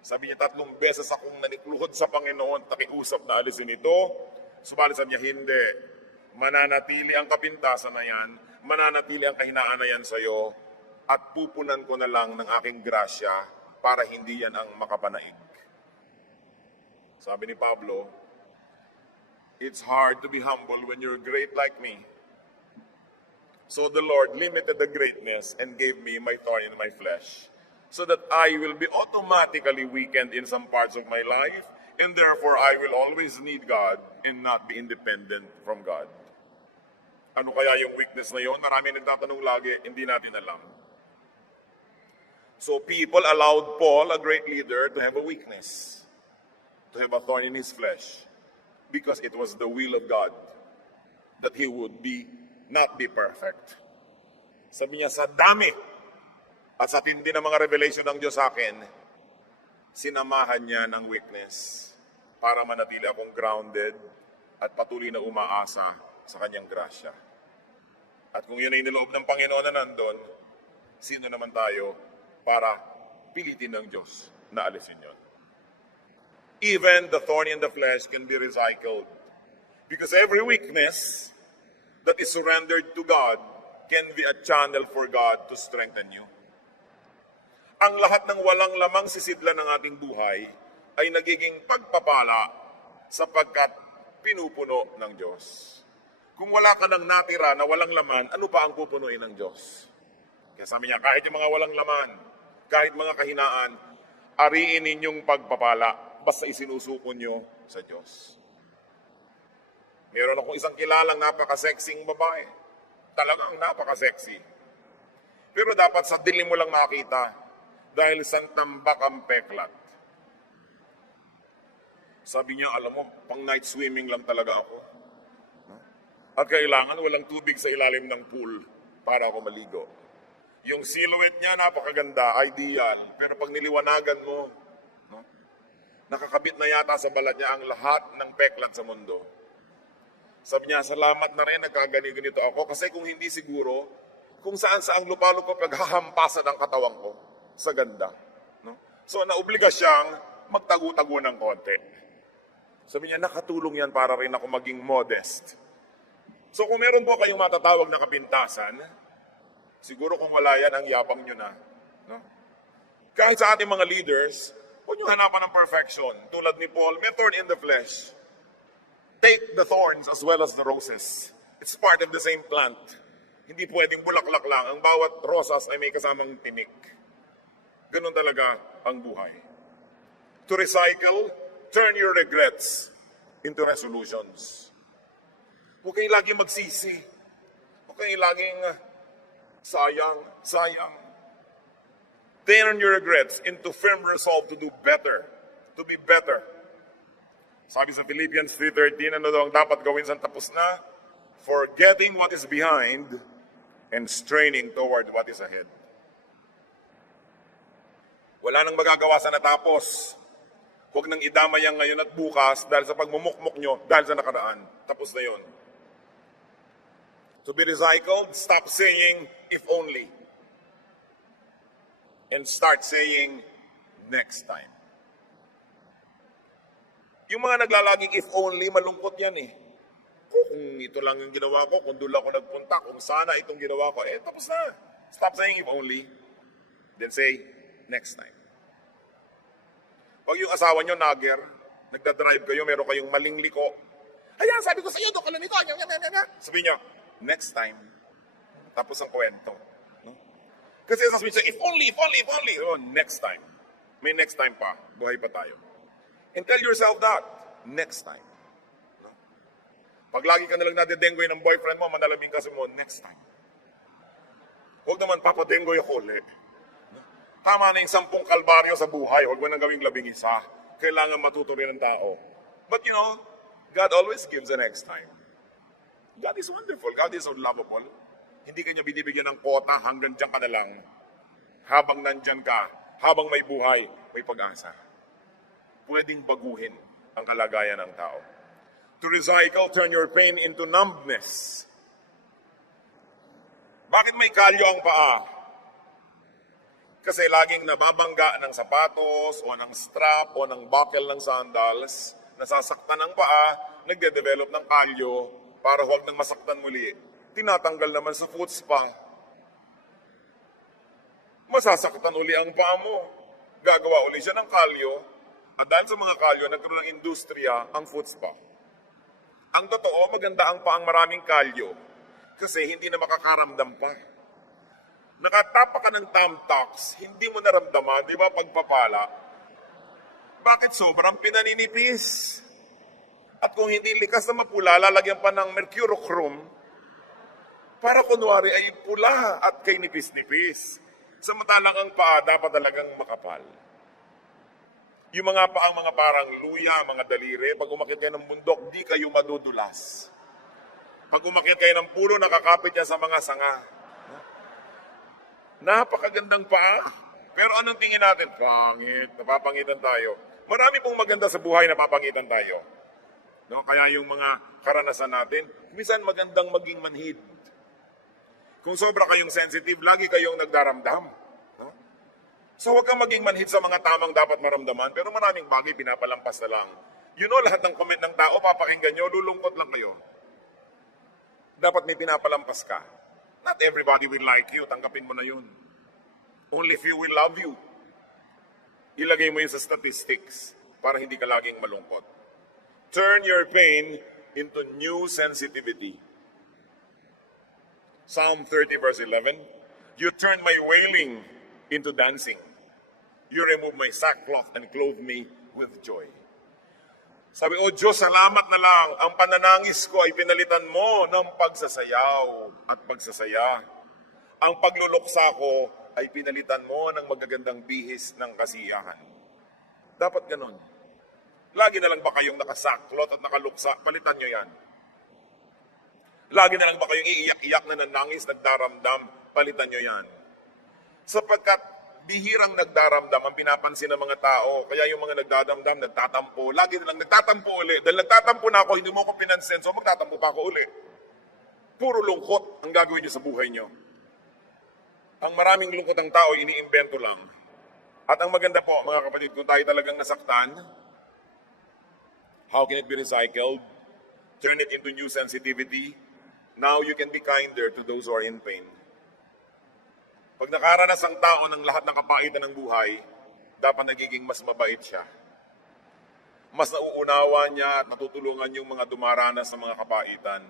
Sabi niya, 3 beses akong nanikluhod sa Panginoon, takiusap na alisin ito. Subalit sabi niya, hindi. Mananatili ang kapintasan na yan, mananatili ang kahinaan na yan sa'yo, at pupunan ko na lang ng aking grasya para hindi yan ang makapanaig. Sabi ni Pablo, it's hard to be humble when you're great like me. So the Lord limited the greatness and gave me my thorn in my flesh, so that I will be automatically weakened in some parts of my life, and therefore I will always need God and not be independent from God. Ano kaya yung weakness na yon? Marami nagtatanong lagi, hindi natin alam. So people allowed Paul, a great leader, to have a weakness, to have a thorn in his flesh, because it was the will of God that he would not be perfect. Sabi niya, sa dami at sa tindi ng mga revelation ng Diyos sa akin, sinamahan niya ng weakness para manatili akong grounded at patuloy na umaasa sa kanyang grasya. At kung yun ay niloob ng Panginoon na nandun, sino naman tayo para pilitin ng Diyos na alisin yun? Even the thorn in the flesh can be recycled. Because every weakness that is surrendered to God can be a channel for God to strengthen you. Ang lahat ng walang lamang sisidlan ng ating buhay ay nagiging pagpapala sapagkat pinupuno ng Diyos. Kung wala ka nang natira na walang laman, ano pa ang pupunuin ng Diyos? Kaya sabi niya, kahit yung mga walang laman, kahit mga kahinaan, ariin ninyong pagpapala, basta isinusuko nyo sa Diyos. Meron akong isang kilalang napaka-sexing babae. Talagang napaka-sexy. Pero dapat sa dilim mo lang makita, dahil santambak ang peklat. Sabi niya, alam mo, pang night swimming lang talaga ako. At kailangan walang tubig sa ilalim ng pool para ako maligo. Yung silhouette niya, napakaganda, ideal. Pero pag niliwanagan mo, no, nakakabit na yata sa balat niya ang lahat ng peklat sa mundo. Sabi niya, salamat na rin, nagkaganito ako. Kasi kung hindi siguro, kung saan-saang lupalo ko, paghahampasan ang katawan ko sa ganda. No? So, naobliga siyang magtago-tago ng konti. Sabi niya, nakatulong yan para rin ako maging modest. So, kung meron po kayong matatawag na kapintasan, siguro kung wala yan, ang yabang nyo na. No? Kahit sa ating mga leaders, huwag nyo hanapan ng perfection. Tulad ni Paul, may thorn in the flesh. Take the thorns as well as the roses. It's part of the same plant. Hindi pwedeng bulaklak lang. Ang bawat rosas ay may kasamang tinik. Ganun talaga ang buhay. To recycle, turn your regrets into resolutions. Huwag kayong laging magsisi. Huwag kayong laging sayang. Turn your regrets into firm resolve to do better, to be better. Sabi sa Philippians 3:13, ano daw ang dapat gawin sa tapos na? Forgetting what is behind and straining toward what is ahead. Wala nang magagawa sa natapos. Huwag nang idama yan ngayon at bukas dahil sa pagmumukmok nyo, dahil sa nakaraan. Tapos na yon. To be recycled, stop saying, if only. And start saying, next time. Yung mga naglalaging if only, malungkot yan eh. Kung ito lang yung ginawa ko, kung doon ako nagpunta, kung sana itong ginawa ko, tapos na. Stop saying if only. Then say, next time. Pag yung asawa nyo, nagger, nagdadrive kayo, meron kayong maling liko. Ayan, sabi ko sa iyo, doon ka lumiko. Sabi niya, next time. Tapos ang kwento. No? Kasi sasabihin siya, if only. Oh, next time. May next time pa. Buhay pa tayo. And tell yourself that, next time. No? Pag lagi ka nalang nadedenggoy ng boyfriend mo, manalabing kasi mo, next time. Huwag naman papadenggoy ako ulit. Tama na yung 10 kalbaryo sa buhay. Huwag mo nang gawing 11. Kailangan matuto rin ng tao. But you know, God always gives a next time. God is wonderful. God is so lovable. Hindi kanya binibigyan ng kota hanggang dyan ka na lang. Habang nandyan ka, habang may buhay, may pag-asa. Pwedeng baguhin ang kalagayan ng tao. To recycle, turn your pain into numbness. Bakit may kalyo ang paa? Kasi laging nababangga ng sapatos o ng strap o ng buckle ng sandals, nasasaktan ng paa, nagde-develop ng kalyo para huwag nang masaktan muli. Tinatanggal naman sa foot spa. Masasaktan uli ang paa mo. Gagawa uli siya ng kalyo. At dahil sa mga kalyo, nagkaroon ng industriya ang foot spa. Ang totoo, maganda ang paang maraming kalyo kasi hindi na makakaramdam pa. Nakatapa ka ng Tamtax, hindi mo naramdaman, di ba, pagpapala? Bakit sobrang pinaninipis? At kung hindi likas na mapula, lalagyan pa ng mercurochrome para kunwari ay pula at kay nipis-nipis. Samantalang ang paa dapat talagang makapal. Yung mga paang mga parang luya, mga daliri, pag umakyat kayo ng bundok, di kayo madudulas. Pag umakyat kayo ng pulo, nakakapit yan sa mga sanga. Napakagandang paa. Pero anong tingin natin? Pangit, napapangitan tayo. Marami pong maganda sa buhay, napapangitan tayo. No? Kaya yung mga karanasan natin, minsan magandang maging manhid. Kung sobra kayong sensitive, lagi kayong nagdaramdam. No? So huwag kang maging manhid sa mga tamang dapat maramdaman, pero maraming bagay pinapalampas na lang. You know, lahat ng comment ng tao, papakinggan nyo, lulungkot lang kayo. Dapat may pinapalampas ka. Not everybody will like you. Tanggapin mo na yun. Only few will love you. Ilagay mo yun sa statistics para hindi ka laging malungkot. Turn your pain into new sensitivity. Psalm 30 verse 11, you turn my wailing into dancing. You remove my sackcloth and clothe me with joy. Sabi, O Diyos, salamat na lang. Ang pananangis ko ay pinalitan mo ng pagsasayaw at pagsasaya. Ang pagluluksa ko ay pinalitan mo ng magagandang bihis ng kasiyahan. Dapat ganon. Lagi na lang ba kayong nakasaklot at nakaluksa? Palitan nyo yan. Lagi na lang ba kayong iiyak-iyak na nanangis, nagdaramdam? Palitan nyo yan. Sapagkat bihirang nagdaramdam ang pinapansin ng mga tao. Kaya yung mga nagdadamdam, nagtatampo. Lagi nilang nagtatampo uli. Dahil nagtatampo na ako, hindi mo ako pinansin, so magtatampo pa ako uli. Puro lungkot ang gagawin niyo sa buhay niyo. Ang maraming lungkot ng tao, iniimbento lang. At ang maganda po, mga kapatid, kung tayo talagang nasaktan, how can it be recycled? Turn it into new sensitivity. Now you can be kinder to those who are in pain. Pag nakaranas ang tao ng lahat ng kapaitan ng buhay, dapat nagiging mas mabait siya. Mas nauunawa niya at natutulungan yung mga dumaranas sa mga kapaitan.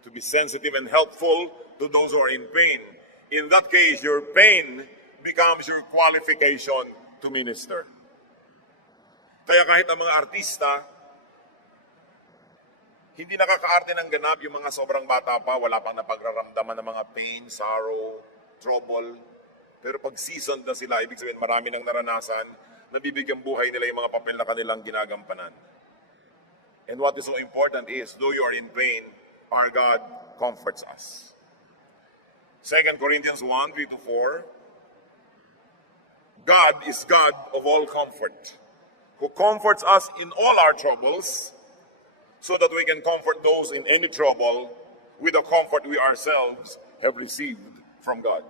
To be sensitive and helpful to those who are in pain. In that case, your pain becomes your qualification to minister. Kaya kahit ang mga artista, hindi nakakaarte ng ganap yung mga sobrang bata pa, wala pang napagraramdaman ng mga pain, sorrow, trouble. Pero pag seasoned na sila, ibig sabihin marami nang naranasan, nabibigyan buhay nila yung mga papel na kanilang ginagampanan. And what is so important is, though you are in pain, our God comforts us. 2 Corinthians 1, 3-4, God is God of all comfort, who comforts us in all our troubles, so that we can comfort those in any trouble with the comfort we ourselves have received from God.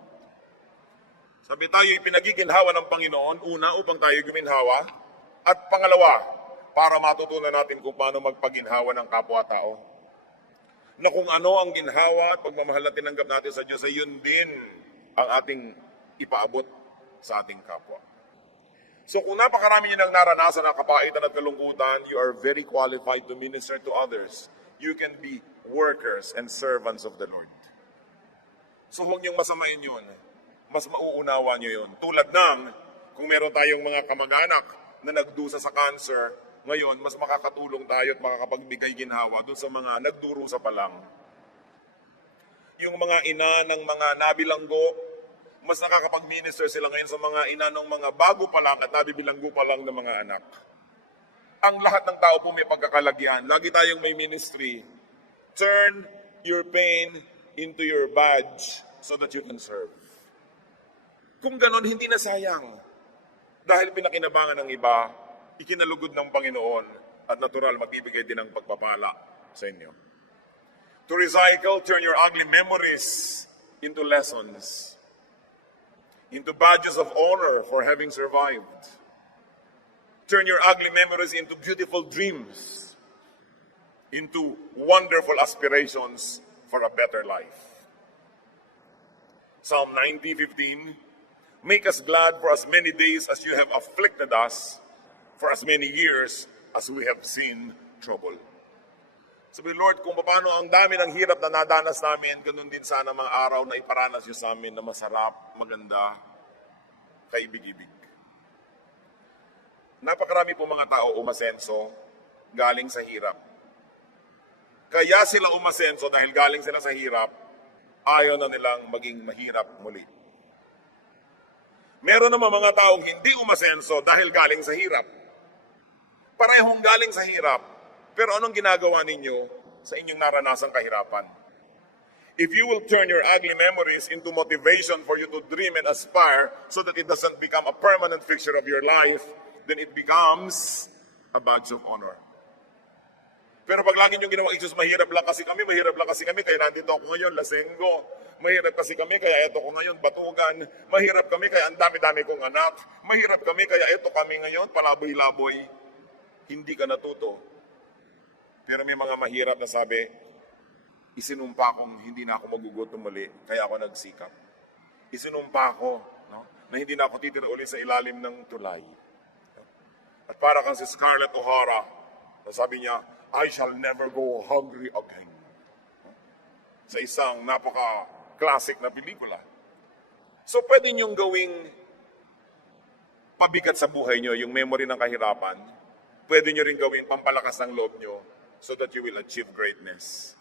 Sabi tayo, ipinagiginhawa ng Panginoon, una, upang tayo guminhawa, at pangalawa, para matutunan natin kung paano magpaginhawa ng kapwa-tao. Na kung ano ang ginhawa at pagmamahal na tinanggap natin sa Diyos, ay yun din ang ating ipaabot sa ating kapwa. So kung napakarami niyo nang naranasan ng kapaitan at kalungkutan, you are very qualified to minister to others. You can be workers and servants of the Lord. So huwag niyong masamain yun. Mas mauunawa niyo yun. Tulad ng, kung meron tayong mga kamag-anak na nagdusa sa cancer, ngayon, mas makakatulong tayo at makakapagbigay ginhawa doon sa mga nagdurusa pa lang. Yung mga ina ng mga nabilanggo, mas nakakapag-minister sila ngayon sa mga ina ng mga bago pa lang at nabibilanggo pa lang ng mga anak. Ang lahat ng tao po may pagkakalagyan. Lagi tayong may ministry. Turn your pain into your badge so that you can serve. Kung ganon, hindi na sayang. Dahil pinakinabangan ng iba, ikinalugod ng Panginoon at natural magbibigay din ng pagpapala sa inyo. To recycle, turn your ugly memories into lessons, into badges of honor for having survived. Turn your ugly memories into beautiful dreams, into wonderful aspirations for a better life. Psalm 90:15, make us glad for as many days as you have afflicted us, for as many years as we have seen trouble. Sabi, Lord, kung paano ang dami ng hirap na nadanas namin, ganun din sana mga araw na iparanas niyo sa amin na masarap, maganda, kaibig-ibig. Napakarami po mga tao umasenso galing sa hirap. Kaya sila umasenso dahil galing sila sa hirap, ayaw na nilang maging mahirap muli. Meron naman mga taong hindi umasenso dahil galing sa hirap. Parehong galing sa hirap, pero anong ginagawa ninyo sa inyong naranasang kahirapan? If you will turn your ugly memories into motivation for you to dream and aspire so that it doesn't become a permanent fixture of your life, then it becomes a badge of honor. Pero pag lagi nyo ginawa, Jesus, mahirap lang kasi kami, kaya nandito ako ngayon, lasenggo. Mahirap kasi kami, kaya eto ko ngayon, batugan. Mahirap kami, kaya ang dami-dami kong anak. Mahirap kami, kaya eto kami ngayon, palaboy-laboy. Hindi ka natuto. Pero may mga mahirap na sabi, isinumpa kong hindi na ako magugutom muli, kaya ako nagsikap. Isinumpa ko, no, na hindi na ako titira ulit sa ilalim ng tulay. At para kang si Scarlett O'Hara, na sabi niya, I shall never go hungry again. Sa isang napaka-classic na pelikula. So pwede niyong gawing pabigat sa buhay niyo yung memory ng kahirapan. Pwede niyo rin gawing pampalakas ng loob niyo so that you will achieve greatness.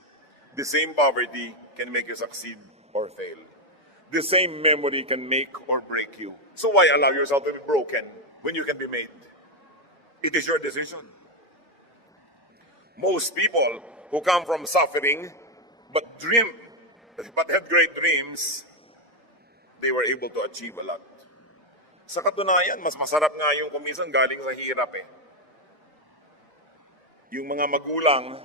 The same poverty can make you succeed or fail. The same memory can make or break you. So why allow yourself to be broken when you can be made? It is your decision. Most people who come from suffering but had great dreams they were able to achieve a lot. Sa katunayan, mas masarap nga yung kuminsan galing sa hirap eh. Yung mga magulang,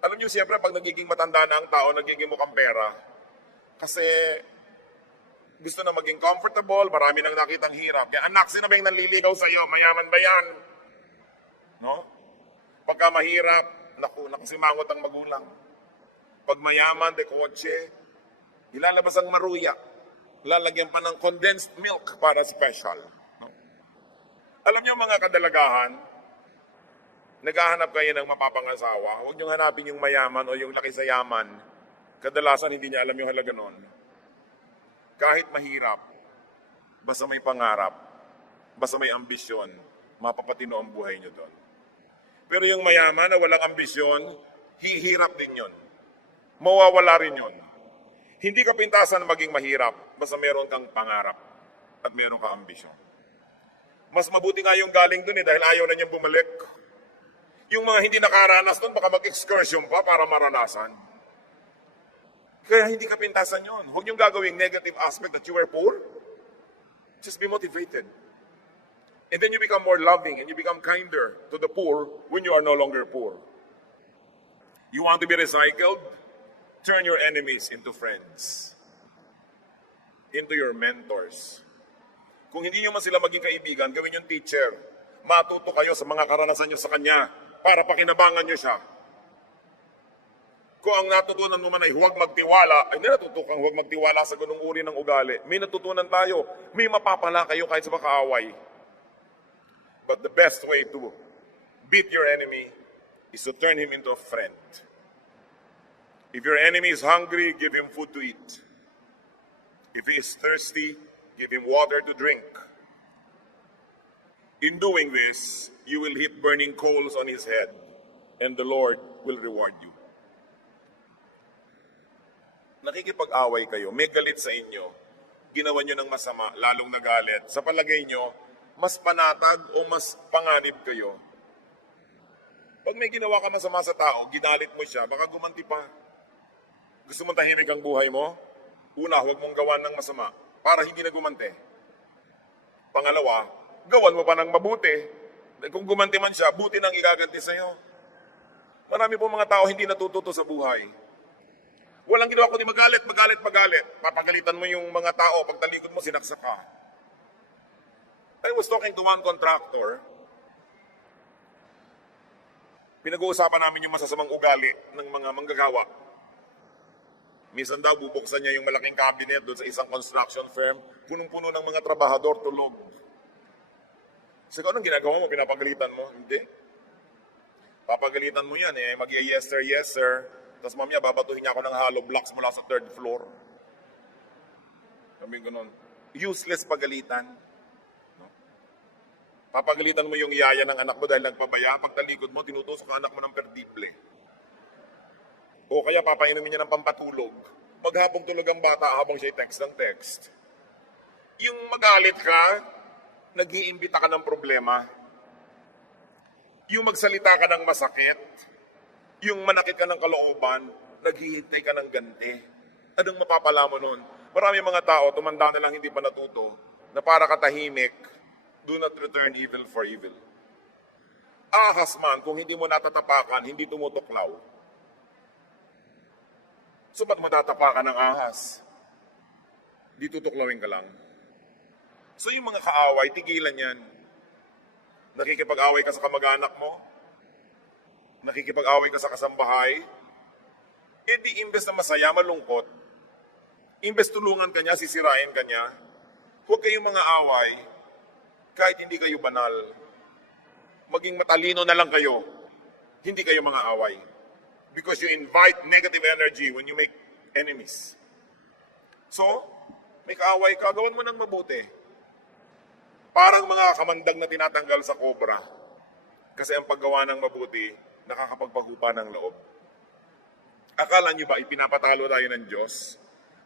alam niyo siyempre pag nagiging matanda na ang tao, nagiging mukhang pera. Kasi gusto na maging comfortable, marami nang nakitang hirap. Kaya anak, sino ba yung nanliligaw sa'yo? Mayaman ba yan? No? Pagka mahirap, nakasimangot ang magulang. Pag mayaman, de kotse, ilalabas ang maruya. Lalagyan pa ng condensed milk para special. No? Alam niyo mga kadalagahan, naghahanap kayo ng mapapangasawa, huwag niyong hanapin yung mayaman o yung laki sa yaman. Kadalasan hindi niya alam yung halaga nun. Kahit mahirap, basta may pangarap, basta may ambisyon, mapapatino ang buhay niyo doon. Pero yung mayaman na walang ambisyon, hihirap din yun. Mawawala rin yun. Hindi ka pintasan maging mahirap, basta meron kang pangarap at meron kang ambisyon. Mas mabuti nga yung galing dun dahil ayaw na niyang bumalik. Yung mga hindi nakaranas dun, baka mag-excursion pa para maranasan. Kaya hindi ka pintasan yun. Huwag niyong gagawing negative aspect that you were poor. Just be motivated. And then you become more loving and you become kinder to the poor when you are no longer poor. You want to be recycled? Turn your enemies into friends. Into your mentors. Kung hindi nyo man sila maging kaibigan, gawin yung teacher. Matuto kayo sa mga karanasan nyo sa kanya para pakinabangan nyo siya. Kung ang natutunan mo man ay huwag magtiwala, ay hindi natutukang huwag magtiwala sa ganung uri ng ugali. May natutunan tayo. May mapapala kayo kahit sa makaaway. But the best way to beat your enemy is to turn him into a friend. If your enemy is hungry, give him food to eat. If he is thirsty, give him water to drink. In doing this, you will heap burning coals on his head, and the Lord will reward you. Nakikipag-away kayo, may galit sa inyo, ginawa nyo ng masama, lalong nagalit. Sa palagay nyo, mas panatag o mas panganib kayo. Pag may ginawa ka masama sa tao, ginalit mo siya, baka gumanti pa. Gusto mong tahimik ang buhay mo? Una, huwag mong gawan ng masama para hindi na gumante. Pangalawa, gawan mo pa ng mabuti. Kung gumanti man siya, buti nang igaganti sa'yo. Marami po mga tao hindi natututo sa buhay. Walang ginawa kundi magalit. Papagalitan mo yung mga tao, pag talikod mo, sinaksak ka. I was talking to one contractor. Pinag-uusapan namin yung masasamang ugali ng mga manggagawa. Minsan daw, bubuksan niya yung malaking cabinet doon sa isang construction firm, punong-puno ng mga trabahador, tulog. Kasi kung anong ginagawa mo, pinapagalitan mo? Hindi. Papagalitan mo yan eh, mag-yes sir. Tapos mamaya, babatuhin niya ako ng hollow blocks mula sa 3rd floor. Sabi ganun. Useless pagalitan. No? Papagalitan mo yung yaya ng anak mo dahil nagpabaya, pag talikod mo, tinutusok ang anak mo ng perdible. O kaya papainumin niya ng pampatulog. Maghapong tulog ang bata habang siya text ng text. Yung magalit ka, nag-iimbita ka ng problema. Yung magsalita ka ng masakit, yung manakit ka ng kalooban, naghihintay ka ng ganti. Anong mapapala mo nun? Marami mga tao, tumanda na lang hindi pa natuto, na para katahimik, do not return evil for evil. Ahas man, kung hindi mo natatapakan, hindi tumutuklaw. So ba't matatapakan ng ahas? Di tutuklawin ka lang. So yung mga kaaway, tigilan yan. Nakikipag-away ka sa kamag-anak mo, nakikipag-away ka sa kasambahay, di imbes na masaya, malungkot, imbes tulungan ka niya, sisirain ka niya, huwag kayong mga away, kahit hindi kayo banal. Maging matalino na lang kayo, hindi kayo mga away. Because you invite negative energy when you make enemies. So, may kaaway ka, gawan mo ng mabuti. Parang mga kamandag na tinatanggal sa kobra. Kasi ang paggawa ng mabuti, nakakapagpagupa ng loob. Akala nyo ba ipinapatalo tayo ng Diyos?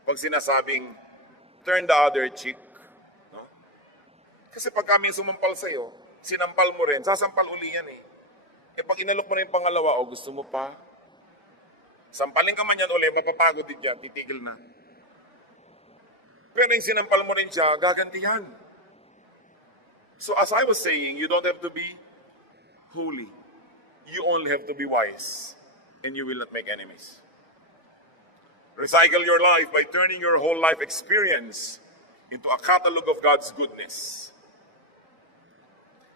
Pag sinasabing, turn the other cheek. No? Kasi pag kami sumampal sa'yo, sinampal mo rin, sasampal uli yan eh. Pag inalok mo na yung pangalawa, o gusto mo pa, sampalin ka man yan uli, mapapagod din yan, titigil na. Pero yung sinampal mo rin siya, gagantihan. So as I was saying, you don't have to be holy. You only have to be wise, and you will not make enemies. Recycle your life by turning your whole life experience into a catalog of God's goodness.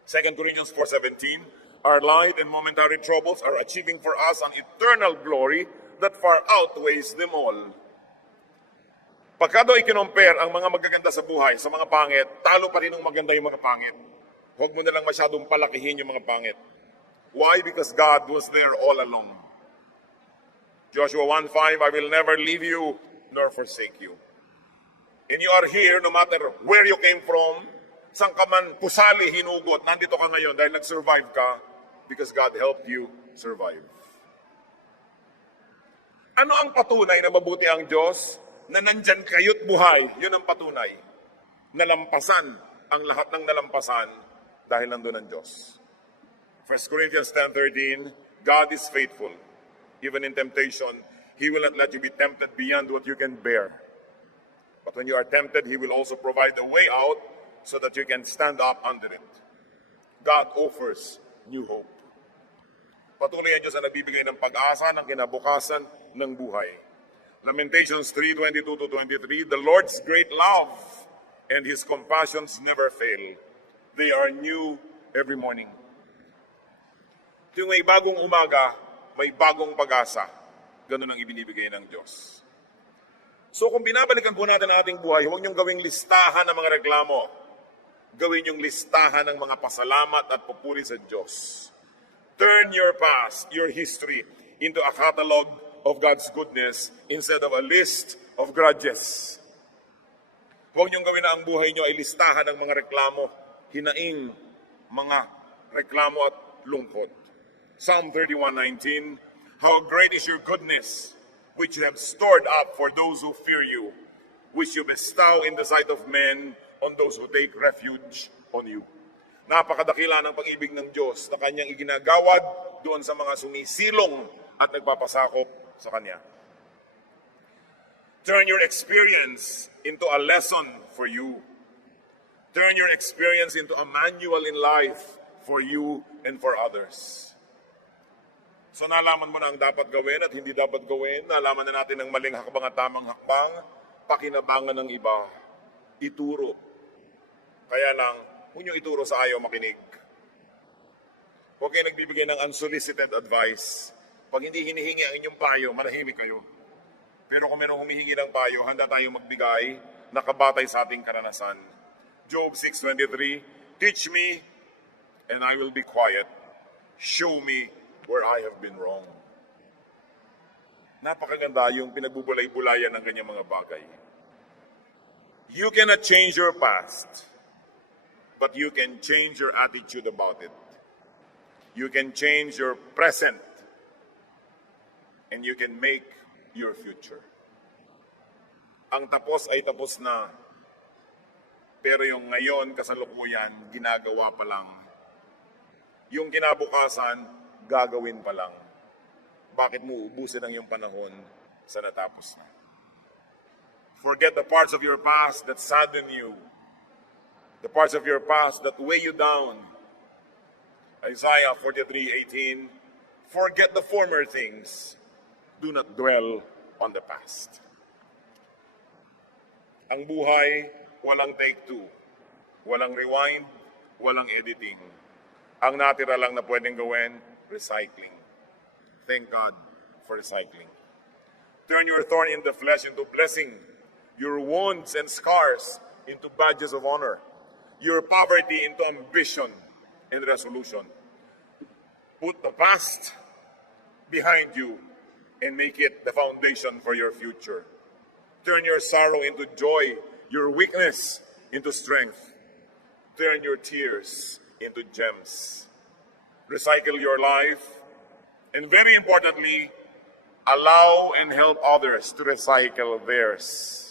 2 Corinthians 4:17, our light and momentary troubles are achieving for us an eternal glory that far outweighs them all. Pagka daw i-compare ang mga magaganda sa buhay sa mga pangit, talo pa rin ng maganda yung mga pangit. Huwag mo na lang masyadong palakihin yung mga pangit. Why? Because God was there all along. Joshua 1:5, I will never leave you nor forsake you. And you are here no matter where you came from, saan ka man pusali, hinugot, nandito ka ngayon dahil nag-survive ka because God helped you survive. Ano ang patunay na mabuti ang Diyos? Na nandyan kayo't buhay, yun ang patunay. Nalampasan ang lahat ng nalampasan dahil nandun ang Diyos. 1 Corinthians 10:13, God is faithful. Even in temptation, He will not let you be tempted beyond what you can bear. But when you are tempted, He will also provide a way out so that you can stand up under it. God offers new hope. Patuloy ang Diyos na nagbibigay ng pag-asa ng kinabukasan ng buhay. Lamentations 3:22-23, the Lord's great love and His compassions never fail. They are new every morning. Tuwing may bagong umaga, may bagong pag-asa. Ganun ang ibinibigay ng Diyos. So kung binabalikan po natin ang ating buhay, huwag niyong gawing listahan ng mga reklamo. Gawin niyong listahan ng mga pasalamat at papuri sa Diyos. Turn your past, your history, into a catalog of God's goodness instead of a list of grudges. Huwag niyong gawin na ang buhay niyo ay listahan ng mga reklamo, hinaing mga reklamo at lungkot. Psalm 31:19, how great is your goodness, which you have stored up for those who fear you, which you bestow in the sight of men on those who take refuge on you. Napakadakila ng pag-ibig ng Diyos na kanyang iginagawad doon sa mga sumisilong at nagpapasakop sa Kanya. Turn your experience into a lesson for you. Turn your experience into a manual in life for you and for others. So nalaman mo na ang dapat gawin at hindi dapat gawin. Nalaman na natin ang maling hakbang at tamang hakbang. Pakinabangan ng iba. Ituro. Kaya lang, huwag niyong ituro sa ayaw makinig. Huwag kayo nagbibigay ng unsolicited advice. Pag hindi hinihingi ang inyong payo, manahimik kayo. Pero kung mayroong humihingi ng payo, handa tayong magbigay na kabatay sa ating karanasan. Job 6:23, teach me and I will be quiet. Show me where I have been wrong. Napakaganda yung pinagbubulay-bulayan ng kanyang mga bagay. You cannot change your past, but you can change your attitude about it. You can change your present, and you can make your future. Ang tapos ay tapos na, pero yung ngayon, kasalukuyan, ginagawa pa lang. Yung kinabukasan, gagawin pa lang. Bakit mo ubusin ang iyong panahon sa natapos na? Forget the parts of your past that sadden you, the parts of your past that weigh you down. Isaiah 43:18, forget the former things. Do not dwell on the past. Ang buhay, walang take two. Walang rewind, walang editing. Ang natira lang na pwedeng gawin, recycling. Thank God for recycling. Turn your thorn in the flesh into blessing. Your wounds and scars into badges of honor. Your poverty into ambition and resolution. Put the past behind you and make it the foundation for your future. Turn your sorrow into joy, your weakness into strength. Turn your tears into gems. Recycle your life, and very importantly, allow and help others to recycle theirs.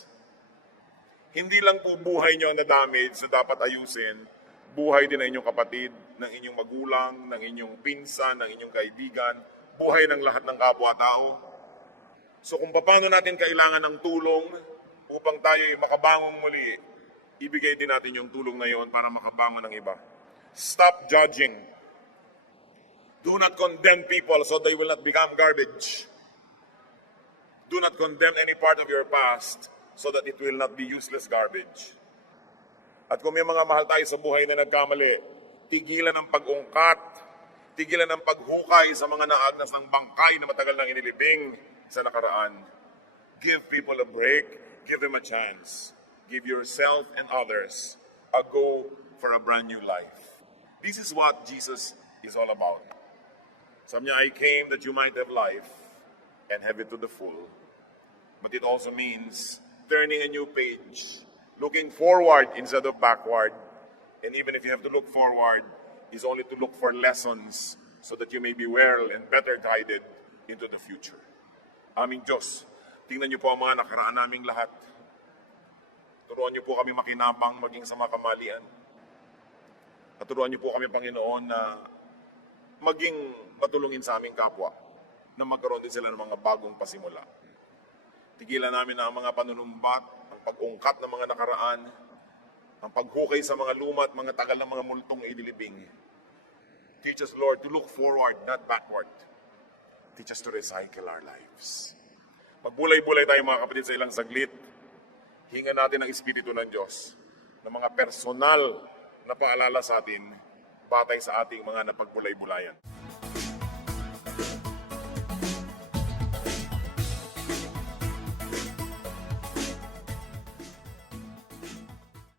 Hindi lang po buhay nyo na damage na dapat ayusin, buhay din ng inyong kapatid, ng inyong magulang, ng inyong pinsan, ng inyong kaibigan, buhay ng lahat ng kapwa-tao. So kung paano natin kailangan ng tulong, upang tayo ay makabangon muli, ibigay din natin yung tulong na yon para makabangon ng iba. Stop judging. Do not condemn people so they will not become garbage. Do not condemn any part of your past so that it will not be useless garbage. At kung may mga mahal tayo sa buhay na nagkamali, tigilan ng pag-ungkat, tigilan ng paghukay sa mga naagnas ng bangkay na matagal nang inilibing sa nakaraan. Give people a break, give them a chance. Give yourself and others a go for a brand new life. This is what Jesus is all about. Sabi niya, I came that you might have life and have it to the full. But it also means turning a new page, looking forward instead of backward. And even if you have to look forward, is only to look for lessons so that you may be well and better guided into the future. Aming Diyos, tingnan niyo po ang mga nakaraan naming lahat. Turuan niyo po kami makinabang maging sa mga kamalian. At turuan niyo po kami, Panginoon, na maging matulungin sa aming kapwa na magkaroon din sila ng mga bagong pasimula. Tigilan namin na ang mga panunumbat, ang pag-ungkat ng mga nakaraan, ang paghukay sa mga luma at mga tagal ng mga multong idilibing. Teach us, Lord, to look forward, not backward. Teach us to recycle our lives. Magbulay-bulay tayo mga kapatid sa ilang saglit. Hinga natin ang Espiritu ng Diyos ng mga personal na paalala sa atin batay sa ating mga napagbulay-bulayan.